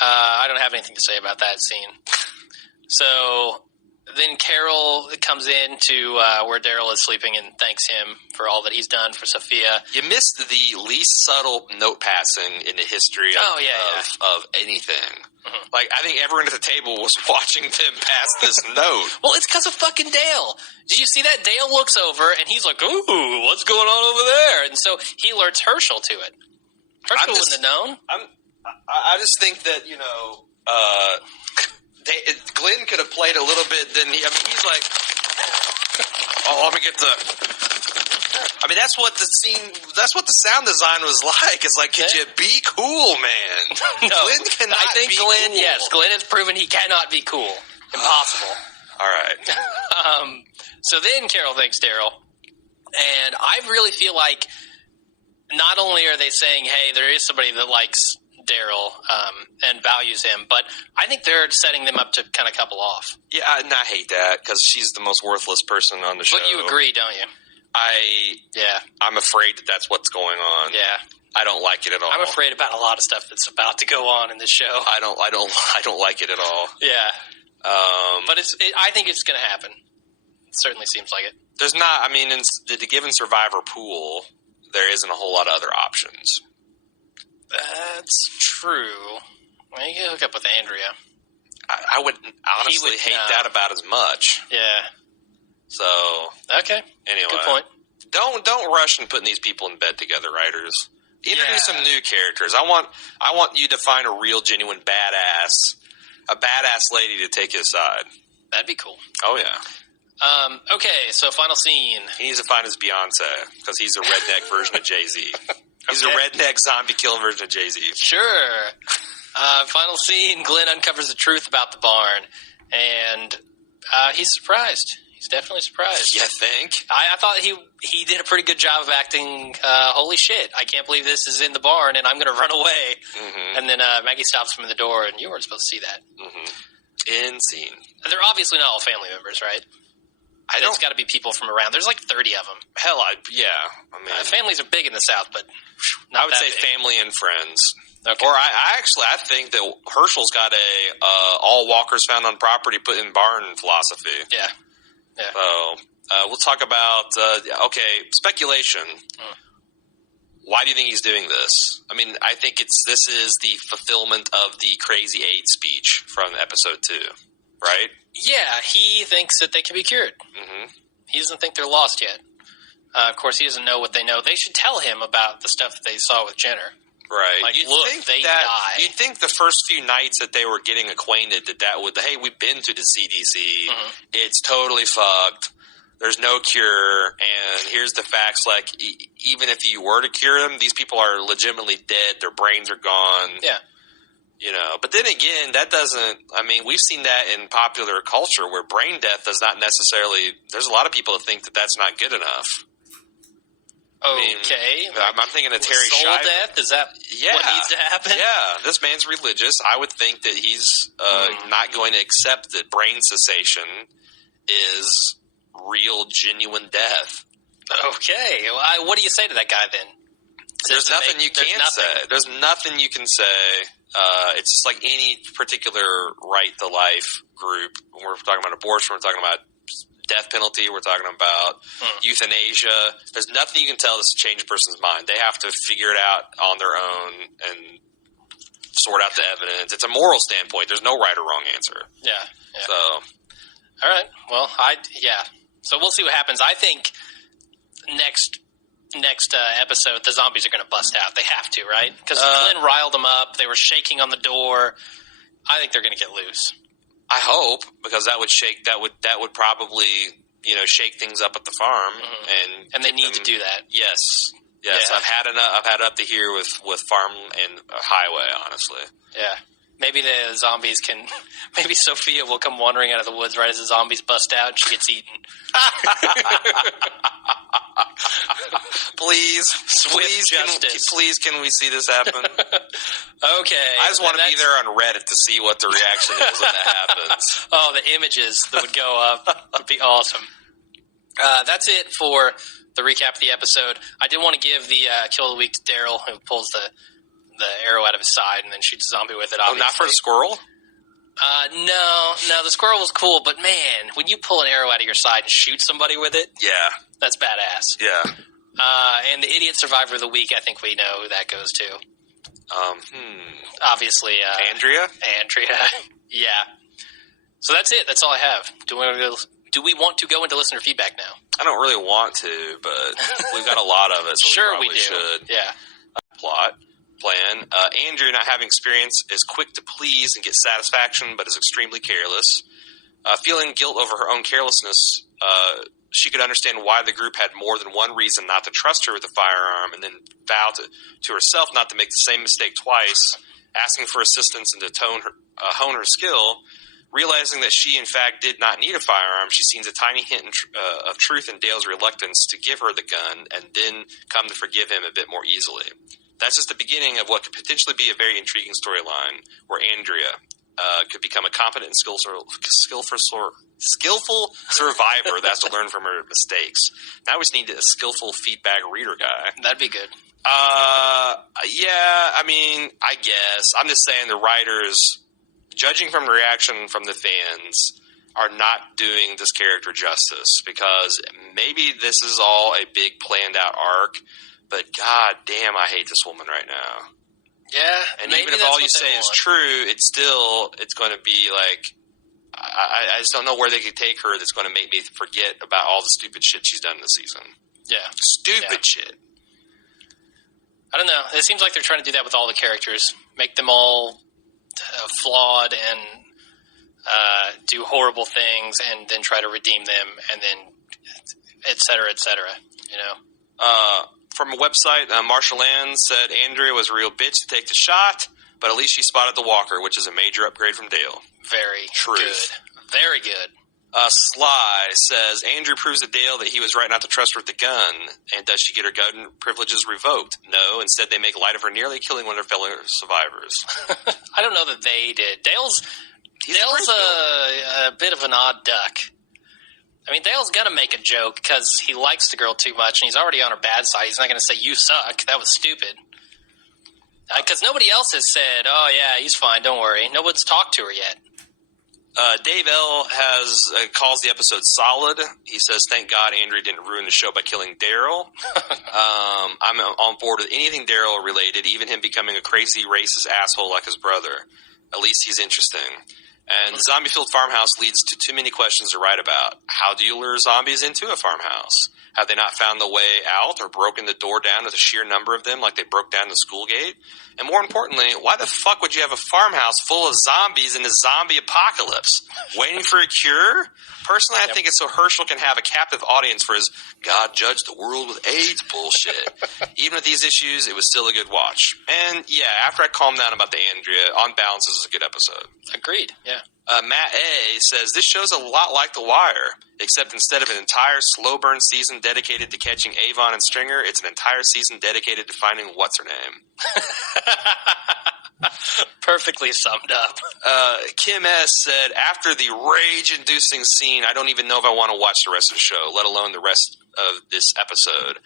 I don't have anything to say about that scene. So then Carol comes in to where Daryl is sleeping and thanks him for all that he's done for Sophia. You missed the least subtle note passing in the history of anything. Mm-hmm. Like, I think everyone at the table was watching them pass this note. Well, it's because of fucking Dale. Did you see that? Dale looks over and he's like, "Ooh, what's going on over there?" And so he alerts Herschel to it. Herschel wouldn't have known. I just think that, Glenn could have played a little bit. He's like, "Oh, let me get that's what the sound design was like. It's like, could you be cool, man?" No, Glenn cannot I think be Glenn, cool. yes, Glenn has proven he cannot be cool. Impossible. All right. So then Carol thanks Daryl, and I really feel like not only are they saying, hey, there is somebody that likes Daryl and values him, but I think they're setting them up to kind of couple off. Yeah, and I hate that because she's the most worthless person on the show. But you agree, don't you? I'm afraid that that's what's going on. Yeah. I don't like it at all. I'm afraid about a lot of stuff that's about to go on in this show. I don't like it at all. Yeah. But I think it's going to happen. It certainly seems like it. There's not, I mean, in the given Survivor pool, there isn't a whole lot of other options. That's true. Well, you can hook up with Andrea. I would honestly hate that about as much. Yeah. So. Okay. Anyway. Good point. Don't rush in putting these people in bed together, writers. Introduce some new characters. I want you to find a real, genuine a badass lady to take his side. That'd be cool. Oh, yeah. Okay, so final scene. He needs to find his Beyonce, because he's a redneck version of Jay-Z. He's a redneck zombie killing version of Jay-Z. Sure. Final scene, Glenn uncovers the truth about the barn, and he's surprised. He's definitely surprised. You think? I thought he did a pretty good job of acting, holy shit, I can't believe this is in the barn, and I'm going to run away. Mm-hmm. And then Maggie stops him in the door, and you weren't supposed to see that. Mm-hmm. In scene. They're obviously not all family members, right? It's got to be people from around. There's like 30 of them. Hell, yeah. I mean, families are big in the South, but not I would say big. family and friends. Okay. Or I think that Herschel's got a all walkers found on property put in barn philosophy. Yeah. So we'll talk about speculation. Why do you think he's doing this? I mean, I think this is the fulfillment of the crazy AIDS speech from episode 2, right? Yeah, he thinks that they can be cured. Mm-hmm. He doesn't think they're lost yet. Of course, he doesn't know what they know. They should tell him about the stuff that they saw with Jenner. Right. Like, they die. You'd think the first few nights that they were getting acquainted that would, hey, we've been to the CDC. Mm-hmm. It's totally fucked. There's no cure. And here's the facts. Like, even if you were to cure them, these people are legitimately dead. Their brains are gone. Yeah. You know, but then again, that doesn't, I mean, we've seen that in popular culture where brain death does not necessarily, there's a lot of people that think that that's not good enough. Okay. I'm thinking of Terry soul Shiver. death? Is that what needs to happen? Yeah. This man's religious. I would think that he's not going to accept that brain cessation is real, genuine death. Okay. Well, what do you say to that guy then? There's nothing you can say. There's nothing you can say. It's just like any particular right to life group. When we're talking about abortion, we're talking about death penalty, we're talking about euthanasia. There's nothing you can tell this to change a person's mind. They have to figure it out on their own and sort out the evidence. It's a moral standpoint. There's no right or wrong answer. Yeah. So, all right. Well, So we'll see what happens. I think next episode, the zombies are going to bust out. They have to, right? Because Glenn riled them up. They were shaking on the door. I think they're going to get loose. I hope, because that would probably, shake things up at the farm, and they need to do that. Yes. Yeah. I've had it up to here with farm and highway, honestly. Yeah. Maybe the zombies maybe Sophia will come wandering out of the woods right as the zombies bust out and she gets eaten. Please, justice. Please, can we see this happen? Okay. I just want to be there on Reddit to see what the reaction is when that happens. Oh, the images that would go up would be awesome. That's it for the recap of the episode. I did want to give the kill of the week to Daryl, who pulls the arrow out of his side and then shoots a zombie with it, obviously. Oh, not for the squirrel? No, the squirrel was cool, but man, when you pull an arrow out of your side and shoot somebody with it, that's badass. Yeah. And the idiot survivor of the week, I think we know who that goes to. Obviously, Andrea? Yeah. So that's it. That's all I have. Do we want to go into listener feedback now? I don't really want to, but we've got a lot of it, so sure we do. should. Yeah. Plan. Andrea, not having experience, is quick to please and get satisfaction, but is extremely careless. Feeling guilt over her own carelessness, she could understand why the group had more than one reason not to trust her with a firearm, and then vow to herself not to make the same mistake twice, asking for assistance and to hone her skill. Realizing that she, in fact, did not need a firearm, she sees a tiny hint of truth in Dale's reluctance to give her the gun and then come to forgive him a bit more easily. That's just the beginning of what could potentially be a very intriguing storyline where Andrea could become a competent and skillful survivor that has to learn from her mistakes. Now we just need a skillful feedback reader guy. That'd be good. Yeah, I mean, I guess. I'm just saying the writers, judging from the reaction from the fans, are not doing this character justice, because maybe this is all a big planned out arc, but god damn, I hate this woman right now. Yeah, and even if all you say is true, it's going to be like, I just don't know where they could take her that's going to make me forget about all the stupid shit she's done this season. Yeah. Stupid shit. I don't know. It seems like they're trying to do that with all the characters. Make them all flawed and do horrible things, and then try to redeem them, and then et cetera, you know? From a website, Marshall Land said Andrea was a real bitch to take the shot, but at least she spotted the walker, which is a major upgrade from Dale. Very good. Very good. Sly says Andrew proves to Dale that he was right not to trust her with the gun. And does she get her gun privileges revoked? No. Instead, they make light of her nearly killing one of her fellow survivors. I don't know that they did. Dale's a bit of an odd duck. I mean, Dale's going to make a joke because he likes the girl too much, and he's already on her bad side. He's not going to say, you suck. That was stupid. Because nobody else has said, oh, yeah, he's fine, don't worry. No one's talked to her yet. Dave L. calls the episode solid. He says, thank God Andrea didn't ruin the show by killing Daryl. I'm on board with anything Daryl related, even him becoming a crazy racist asshole like his brother. At least he's interesting. And the zombie-filled farmhouse leads to too many questions to write about. How do you lure zombies into a farmhouse? Have they not found the way out or broken the door down with a sheer number of them like they broke down the school gate? And more importantly, why the fuck would you have a farmhouse full of zombies in a zombie apocalypse? Waiting for a cure? Personally, I think it's so Herschel can have a captive audience for his God judged the world with AIDS bullshit. Even with these issues, it was still a good watch. And yeah, after I calmed down about the Andrea, on balance, this is a good episode. Agreed, yeah. Matt A. says, this show's a lot like The Wire, except instead of an entire slow burn season dedicated to catching Avon and Stringer, it's an entire season dedicated to finding what's-her-name. Perfectly summed up. Kim S. said, after the rage-inducing scene, I don't even know if I want to watch the rest of the show, let alone the rest of this episode.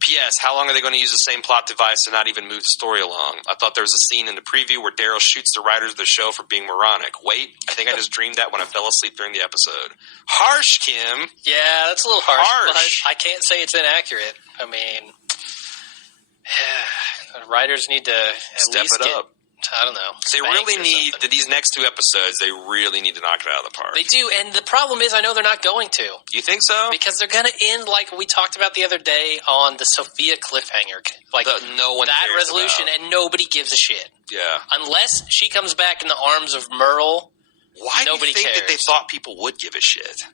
P.S. How long are they going to use the same plot device to not even move the story along? I thought there was a scene in the preview where Daryl shoots the writers of the show for being moronic. Wait, I think I just dreamed that when I fell asleep during the episode. Harsh, Kim! Yeah, that's a little harsh. But I can't say it's inaccurate. I mean, writers need to step it up. I don't know. They really need, these next two episodes, they really need to knock it out of the park. They do, and the problem is I know they're not going to. You think so? Because they're going to end like we talked about the other day on the Sophia cliffhanger. Like no one that cares resolution, about. And nobody gives a shit. Yeah. Unless she comes back in the arms of Merle, why nobody do you think cares. that they thought people would give a shit?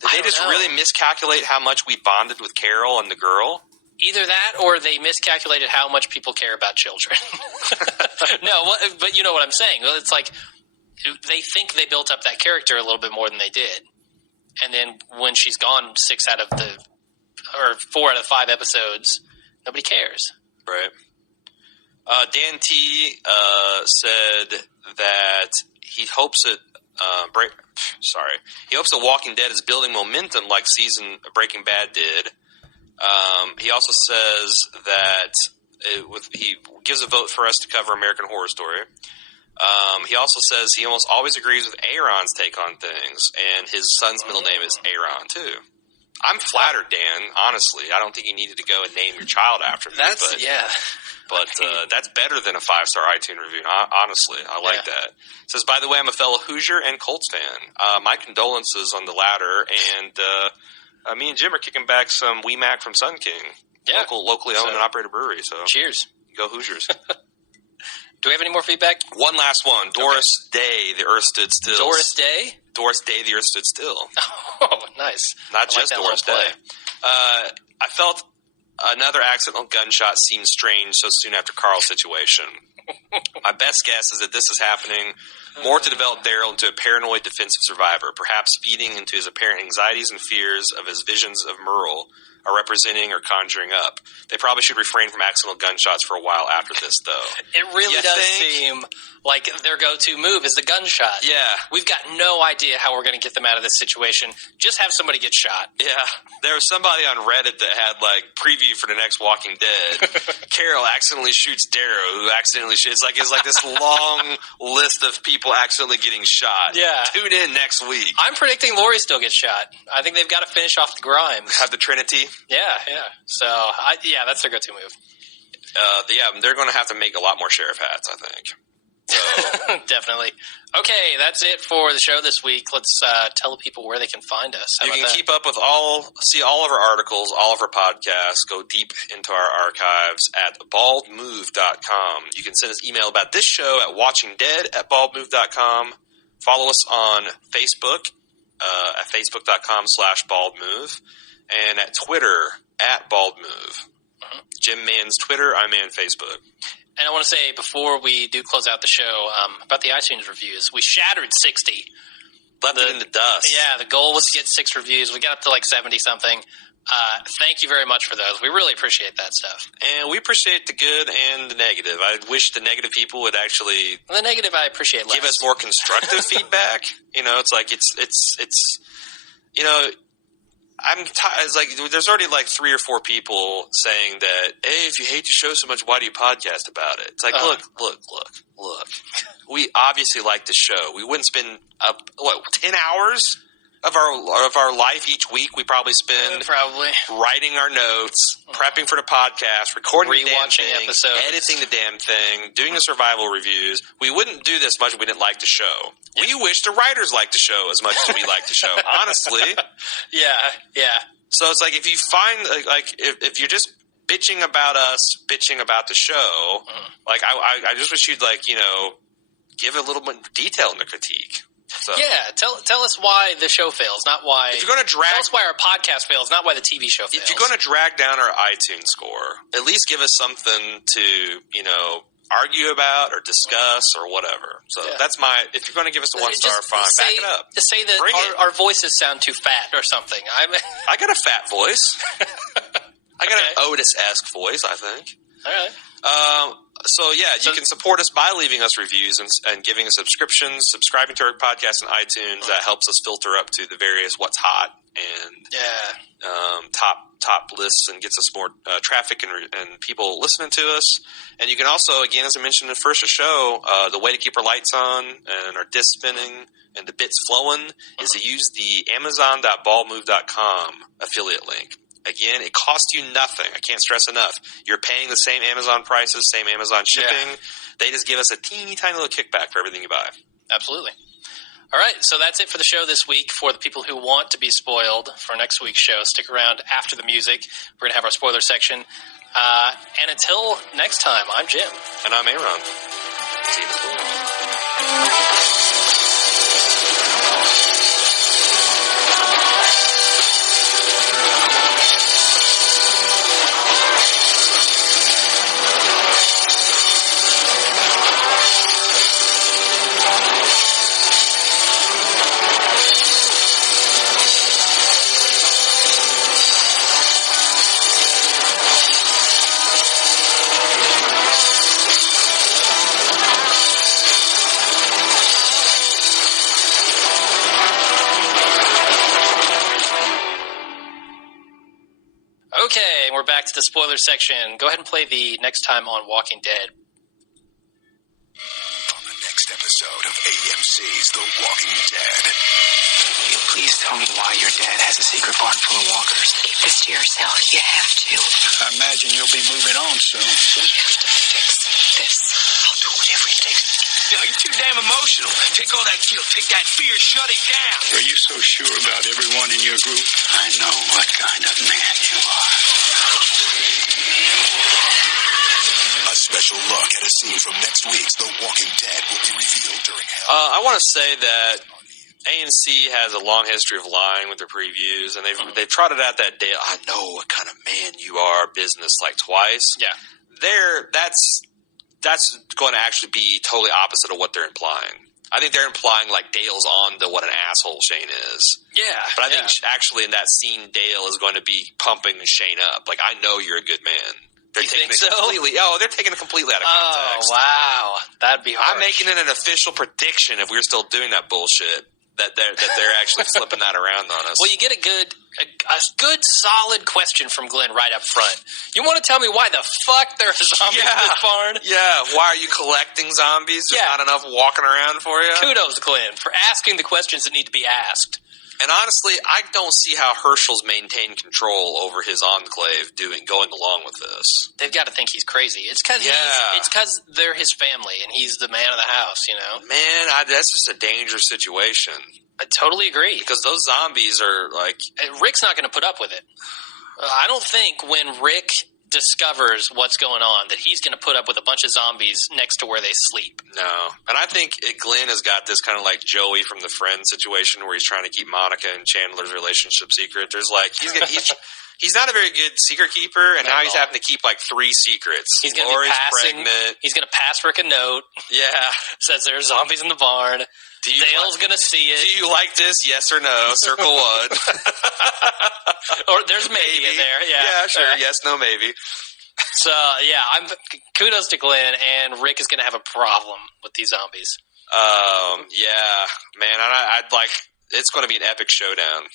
Did they just know. really miscalculate how much we bonded with Carol and the girl? Either that, or they miscalculated how much people care about children. No, but you know what I'm saying. It's like they think they built up that character a little bit more than they did, and then when she's gone 4 out of 5 episodes, nobody cares. Right. Dan T. Said that he hopes that he hopes that Walking Dead is building momentum like season Breaking Bad did. He also says that he gives a vote for us to cover American Horror Story. He also says he almost always agrees with Aaron's take on things, and his son's middle name is Aaron, too. I'm flattered, Dan, honestly. I don't think you needed to go and name your child after me. But that's better than a 5-star iTunes review, honestly. I like that. It says, by the way, I'm a fellow Hoosier and Colts fan. My condolences on the latter, and me and Jim are kicking back some Wee Mac from Sun King. Yeah. Locally owned and operated brewery. So cheers. Go Hoosiers. Do we have any more feedback? One last one. Doris Day, The Earth Stood Still. Doris Day? Doris Day, The Earth Stood Still. Oh, nice. Not just Doris Day. I felt another accidental gunshot seemed strange so soon after Carl's situation. My best guess is that this is happening more to develop Daryl into a paranoid defensive survivor, perhaps feeding into his apparent anxieties and fears of his visions of Merle are representing or conjuring up. They probably should refrain from accidental gunshots for a while after this, though. It really does seem like their go-to move is the gunshot. Yeah. We've got no idea how we're going to get them out of this situation. Just have somebody get shot. Yeah. There was somebody on Reddit that had, preview for the next Walking Dead. Carol accidentally shoots Darrow, who accidentally shoots. It's like this long list of people accidentally getting shot. Yeah. Tune in next week. I'm predicting Lori still gets shot. I think they've got to finish off the Grimes. Have the Trinity. Yeah. So, that's their go-to move. They're going to have to make a lot more sheriff hats, I think. So. Definitely. Okay, that's it for the show this week. Let's tell people where they can find us. You can keep up with all of our articles, all of our podcasts, go deep into our archives at baldmove.com. You can send us email about this show at watchingdead@baldmove.com. Follow us on Facebook at facebook.com/baldmove and at Twitter @baldmove. Jim Mann's Twitter, I'm Man Facebook. And I want to say, before we do close out the show, about the iTunes reviews. We shattered 60. Left it in the dust. Yeah, the goal was to get 6 reviews. We got up to 70-something. Thank you very much for those. We really appreciate that stuff. And we appreciate the good and the negative. I wish the negative people would actually... The negative I appreciate less. Give us more constructive feedback. There's already 3 or 4 people saying that, hey, if you hate the show so much, why do you podcast about it? It's look. We obviously like the show. We wouldn't spend 10 hours of our life each week. We probably spend writing our notes, prepping for the podcast, recording the damn thing, episodes, editing the damn thing, doing the survival reviews. We wouldn't do this much if we didn't like the show. We wish the writers liked the show as much as we like the show, honestly. Yeah. So it's if you find, if you're just bitching about us, bitching about the show, I just wish you'd, give a little bit of detail in the critique. So. Yeah, tell us why the show fails, not why... If you're going to drag... Tell us why our podcast fails, not why the TV show fails. If you're going to drag down our iTunes score, at least give us something to, argue about or discuss or whatever. So that's my... If you're going to give us a 1-star, fine. Back it up. To say that our voices sound too fat or something. I got a fat voice. I got an Otis-esque voice, I think. All right. You can support us by leaving us reviews and giving us subscriptions, subscribing to our podcast on iTunes. That helps us filter up to the various what's hot and top lists and gets us more traffic and people listening to us. And you can also, again, as I mentioned in the first show, the way to keep our lights on and our disc spinning and the bits flowing is to use the amazon.baldmove.com affiliate link. Again, it costs you nothing. I can't stress enough. You're paying the same Amazon prices, same Amazon shipping. Yeah. They just give us a teeny tiny little kickback for everything you buy. Absolutely. All right, so that's it for the show this week. For the people who want to be spoiled for next week's show, stick around after the music. We're going to have our spoiler section. And until next time, I'm Jim. And I'm Aaron. See you next week. Okay, we're back to the spoiler section. Go ahead and play the next time on Walking Dead. On the next episode of AMC's The Walking Dead. Will you please tell me why your dad has a secret barn full of walkers? Keep this to yourself. You have to. I imagine you'll be moving on soon. We have to fix this. I'll do whatever it takes. You're too damn emotional. Take all that guilt. Take that fear. Shut it down. Are you so sure about everyone in your group? I know what kind of man you are. A special look at a scene from next week's The Walking Dead will be revealed during I want to say that AMC has a long history of lying with their previews, and they've trotted out that day. I know what kind of man you are business twice. Yeah, that's going to actually be totally opposite of what they're implying. I think they're implying like Dale's on to what an asshole Shane is. Yeah. But I think actually in that scene, Dale is going to be pumping Shane up. Like, I know you're a good man. They're taking it completely. Oh, they're taking it completely out of context. Oh, wow. That'd be harsh. I'm making it an official prediction if we're still doing that bullshit that they're actually flipping that around on us. Well, you get a good, solid question from Glenn right up front. You want to tell me why the fuck there are zombies in this barn? Yeah. Why are you collecting zombies? There's not enough walking around for you? Kudos, Glenn, for asking the questions that need to be asked. And honestly, I don't see how Herschel's maintained control over his enclave going along with this. They've got to think he's crazy. It's because they're his family and he's the man of the house, you know? Man, that's just a dangerous situation. I totally agree. Because those zombies are like... Rick's not going to put up with it. I don't think when Rick discovers what's going on that he's going to put up with a bunch of zombies next to where they sleep. No. And I think Glenn has got this kind of like Joey from the Friends situation where he's trying to keep Monica and Chandler's relationship secret. There's like he's not a very good secret keeper, and now he's having to keep like 3 secrets. He's going to be pregnant. He's going to pass Rick a note. Yeah. Says there are zombies in the barn. Dale's going to see it. Do you like this? Yes or no? Circle 1. Or there's maybe in there. Yeah, sure. Yes, no, maybe. So, yeah, kudos to Glenn, and Rick is going to have a problem with these zombies. Yeah, man, I'd like, it's going to be an epic showdown.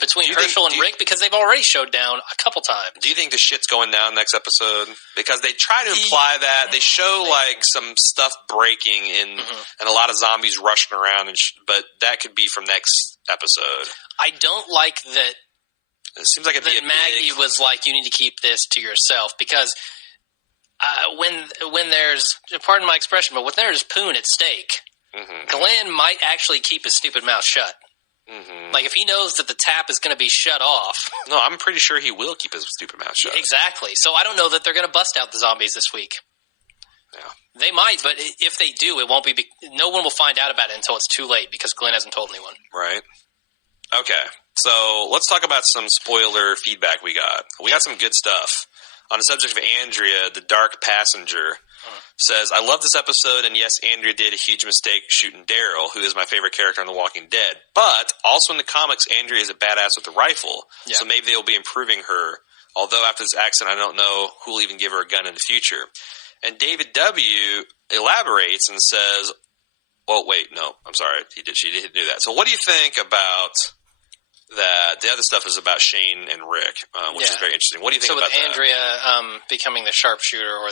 Between Herschel and Rick, because they've already showed down a couple times. Do you think the shit's going down next episode? Because they try to imply that. They show, like, some stuff breaking and a lot of zombies rushing around, but that could be from next episode. I don't like that. It seems like Maggie was like, you need to keep this to yourself, because when there's, pardon my expression, but when there's poon at stake, Glenn might actually keep his stupid mouth shut. Like, if he knows that the tap is going to be shut off. No, I'm pretty sure he will keep his stupid mouth shut. Exactly. So I don't know that they're going to bust out the zombies this week. Yeah. They might, but if they do, it won't be. No one will find out about it until it's too late, because Glenn hasn't told anyone. Right. Okay. So let's talk about some spoiler feedback we got. We got some good stuff. On the subject of Andrea, the Dark Passenger says, I love this episode, and yes, Andrea did a huge mistake shooting Daryl, who is my favorite character on The Walking Dead. But also in the comics, Andrea is a badass with a rifle, so maybe they will be improving her. Although after this accident, I don't know who will even give her a gun in the future. And David W. elaborates and says, well, wait, no, I'm sorry, she didn't do that. So what do you think about that? The other stuff is about Shane and Rick, which is very interesting. What do you think about that? So with Andrea becoming the sharpshooter, or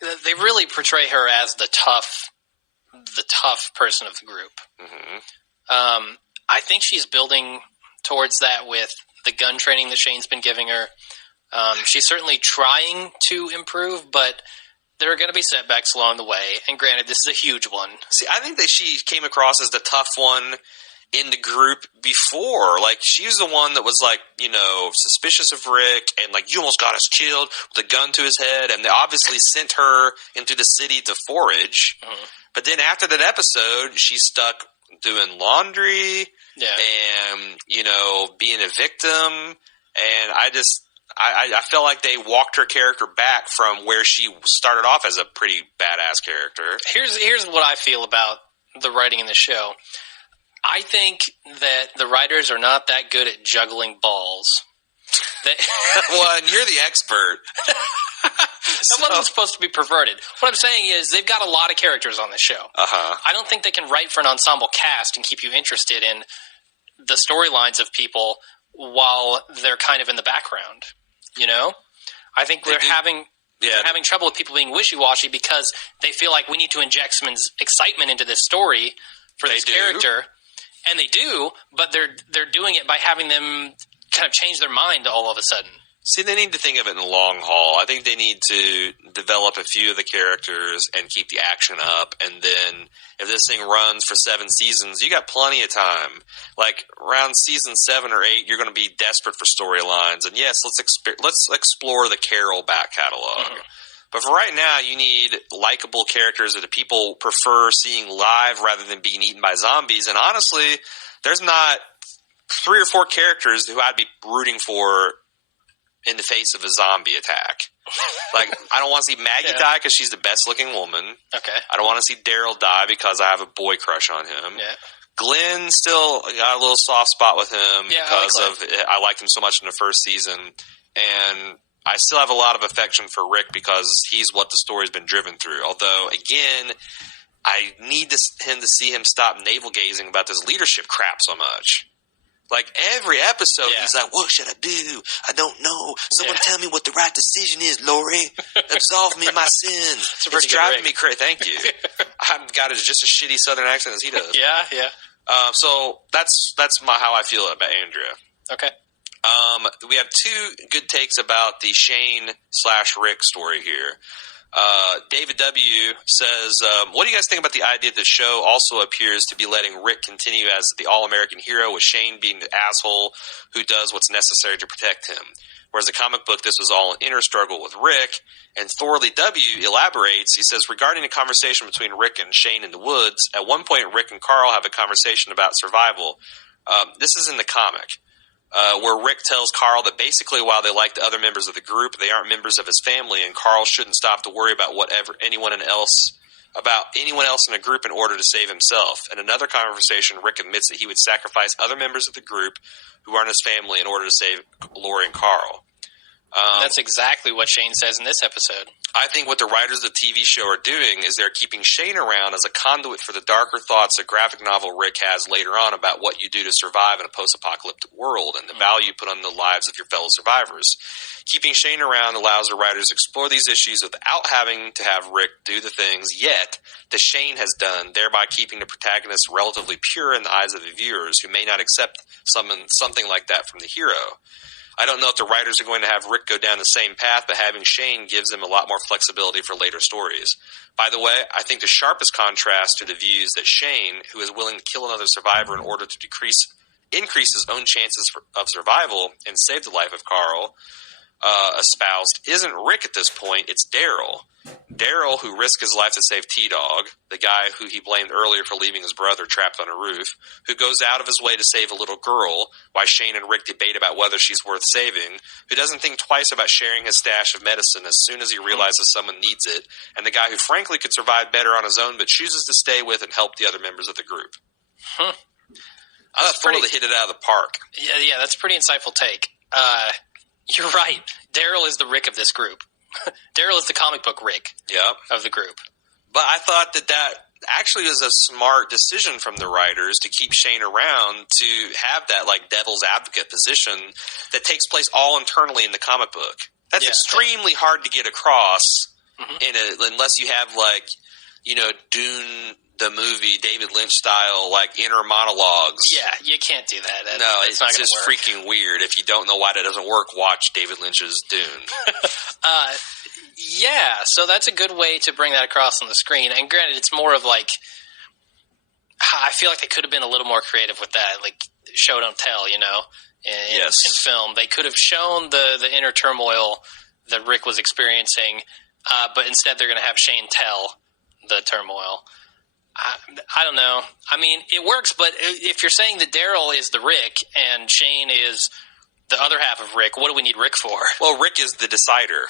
they really portray her as the tough person of the group. I think she's building towards that with the gun training that Shane's been giving her. She's certainly trying to improve, but there are going to be setbacks along the way. And granted, this is a huge one. See, I think that she came across as the tough one in the group before. Like, she was the one that was, like, you know, suspicious of Rick and, like, you almost got us killed with a gun to his head. And they obviously sent her into the city to forage. But then after that episode, she's stuck doing laundry and, you know, being a victim. And I felt like they walked her character back from where she started off as a pretty badass character. Here's what I feel about the writing in the show. I think that the writers are not that good at juggling balls. Well, and you're the expert. That wasn't supposed to be perverted. What I'm saying is they've got a lot of characters on the show. I don't think they can write for an ensemble cast and keep you interested in the storylines of people while they're kind of in the background. You know? I think they're having trouble with people being wishy-washy because they feel like we need to inject some excitement into this story for this character. And they do, but they're doing it by having them kind of change their mind all of a sudden. See, they need to think of it in the long haul. I think they need to develop a few of the characters and keep the action up. And then if this thing runs for 7 seasons, you got plenty of time. Like around season 7 or 8, you're going to be desperate for storylines. And yes, let's explore the Carol back catalog. But for right now, you need likable characters that the people prefer seeing live rather than being eaten by zombies. And honestly, there's not 3 or 4 characters who I'd be rooting for in the face of a zombie attack. Like, I don't want to see Maggie die because she's the best-looking woman. Okay. I don't want to see Daryl die because I have a boy crush on him. Yeah. Glenn still got a little soft spot with him because I liked him so much in the first season. And I still have a lot of affection for Rick because he's what the story's been driven through. Although, again, I need him to see him stop navel-gazing about this leadership crap so much. Like, every episode, he's like, what should I do? I don't know. Someone tell me what the right decision is, Lori. Absolve me of my sins. It's driving me crazy. Thank you. I've got just a shitty Southern accent as he does. Yeah. So that's how I feel about Andrea. Okay. We have two good takes about the Shane/Rick story here. David W. says, what do you guys think about the idea that the show also appears to be letting Rick continue as the all-American hero, with Shane being the asshole who does what's necessary to protect him? Whereas the comic book, this was all an inner struggle with Rick. And Thorley W. elaborates. He says, regarding the conversation between Rick and Shane in the woods, at one point Rick and Carl have a conversation about survival. This is in the comic. Where Rick tells Carl that basically while they like the other members of the group, they aren't members of his family, and Carl shouldn't stop to worry about anyone else in a group in order to save himself. In another conversation, Rick admits that he would sacrifice other members of the group who aren't his family in order to save Lori and Carl. That's exactly what Shane says in this episode. I think what the writers of the TV show are doing is they're keeping Shane around as a conduit for the darker thoughts a graphic novel Rick has later on about what you do to survive in a post-apocalyptic world and the value you put on the lives of your fellow survivors. Keeping Shane around allows the writers to explore these issues without having to have Rick do the things yet that Shane has done, thereby keeping the protagonist relatively pure in the eyes of the viewers who may not accept something like that from the hero. I don't know if the writers are going to have Rick go down the same path, but having Shane gives them a lot more flexibility for later stories. By the way, I think the sharpest contrast to the views that Shane, who is willing to kill another survivor in order to increase his own chances of survival and save the life of Carl, espoused, isn't Rick at this point, it's Daryl. Daryl, who risked his life to save T-Dog, the guy who he blamed earlier for leaving his brother trapped on a roof, who goes out of his way to save a little girl, while Shane and Rick debate about whether she's worth saving, who doesn't think twice about sharing his stash of medicine as soon as he realizes someone needs it, and the guy who frankly could survive better on his own but chooses to stay with and help the other members of the group. I thought Thorley hit it out of the park. Yeah, that's a pretty insightful take. You're right. Daryl is the Rick of this group. Daryl is the comic book Rick of the group. But I thought that actually was a smart decision from the writers to keep Shane around to have that like devil's advocate position that takes place all internally in the comic book. That's extremely hard to get across unless you have like, Dune the movie, David Lynch style, like inner monologues. Yeah, you can't do that. No, it's not just work. Freaking weird. If you don't know why that doesn't work, watch David Lynch's Dune. Yeah, so that's a good way to bring that across on the screen. And granted, it's more of like, I feel like they could have been a little more creative with that, like show don't tell, in film. They could have shown the inner turmoil that Rick was experiencing, but instead they're going to have Shane tell the turmoil. I don't know. I mean, it works, but if you're saying that Daryl is the Rick and Shane is the other half of Rick, what do we need Rick for? Well, Rick is the decider.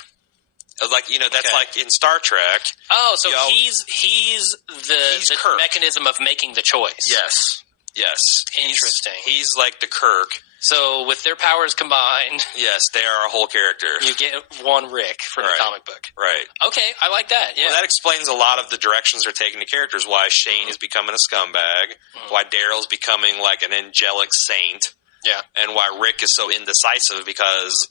Like, that's like in Star Trek. Oh, so he's the mechanism of making the choice. Yes. Interesting. He's like the Kirk. So with their powers combined, yes, they are a whole character. You get one Rick from the comic book. Right. Okay, I like that. Yeah. Well, that explains a lot of the directions they're taking the characters. Why Shane is becoming a scumbag. Why Daryl's becoming like an angelic saint. Yeah. And why Rick is so indecisive because,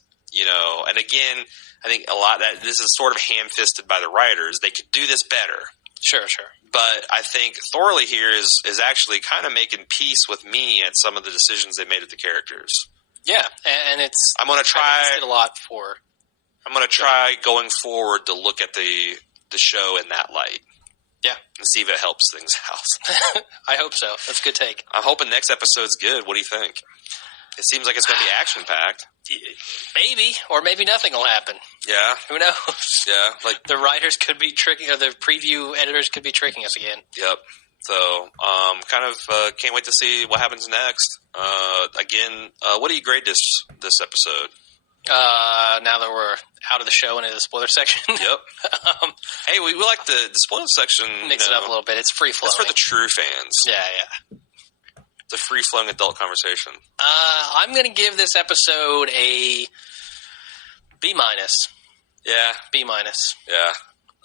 and again, I think a lot that this is sort of ham-fisted by the writers. They could do this better. Sure. But I think Thorley here is actually kind of making peace with me at some of the decisions they made with the characters. Yeah, and it's. I'm going to try. Did a lot for. I'm going to try going forward to look at the show in that light. Yeah, and see if it helps things out. I hope so. That's a good take. I'm hoping next episode's good. What do you think? It seems like it's going to be action-packed. Maybe, or maybe nothing will happen. Yeah. Who knows? Yeah. Like the writers could be tricking, or the preview editors could be tricking us again. Yep. So, can't wait to see what happens next. Again, what do you grade this episode? Now that we're out of the show and into the spoiler section. Yep. Hey, we like the spoiler section. Mix it up a little bit. It's free flowing. It's for the true fans. Yeah. It's a free flowing adult conversation. I'm going to give this episode a B-. Yeah. B-. Yeah.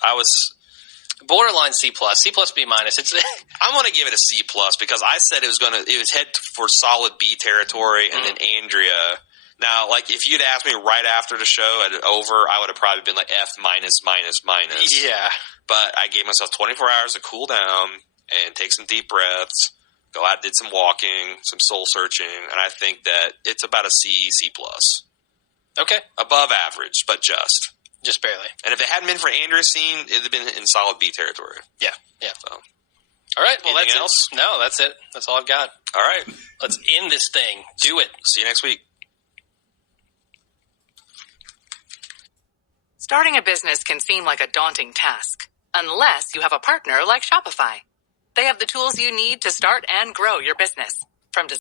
I was borderline C+. C+, B-. It's I'm going to give it a C+ because I said it was head for solid B territory, and then Andrea. Now, like, if you'd asked me right after the show and over, I would have probably been like F-. Yeah. But I gave myself 24 hours to cool down and take some deep breaths, go out, did some walking, some soul searching, and I think that it's about a C+. Okay. Above average, but just. Just barely. And if it hadn't been for Andrea's scene, it would have been in solid B territory. Yeah. So. All right. Well, Anything that's else? it. No, that's it. That's all I've got. All right. Let's end this thing. Do it. See you next week. Starting a business can seem like a daunting task, unless you have a partner like Shopify. They have the tools you need to start and grow your business. From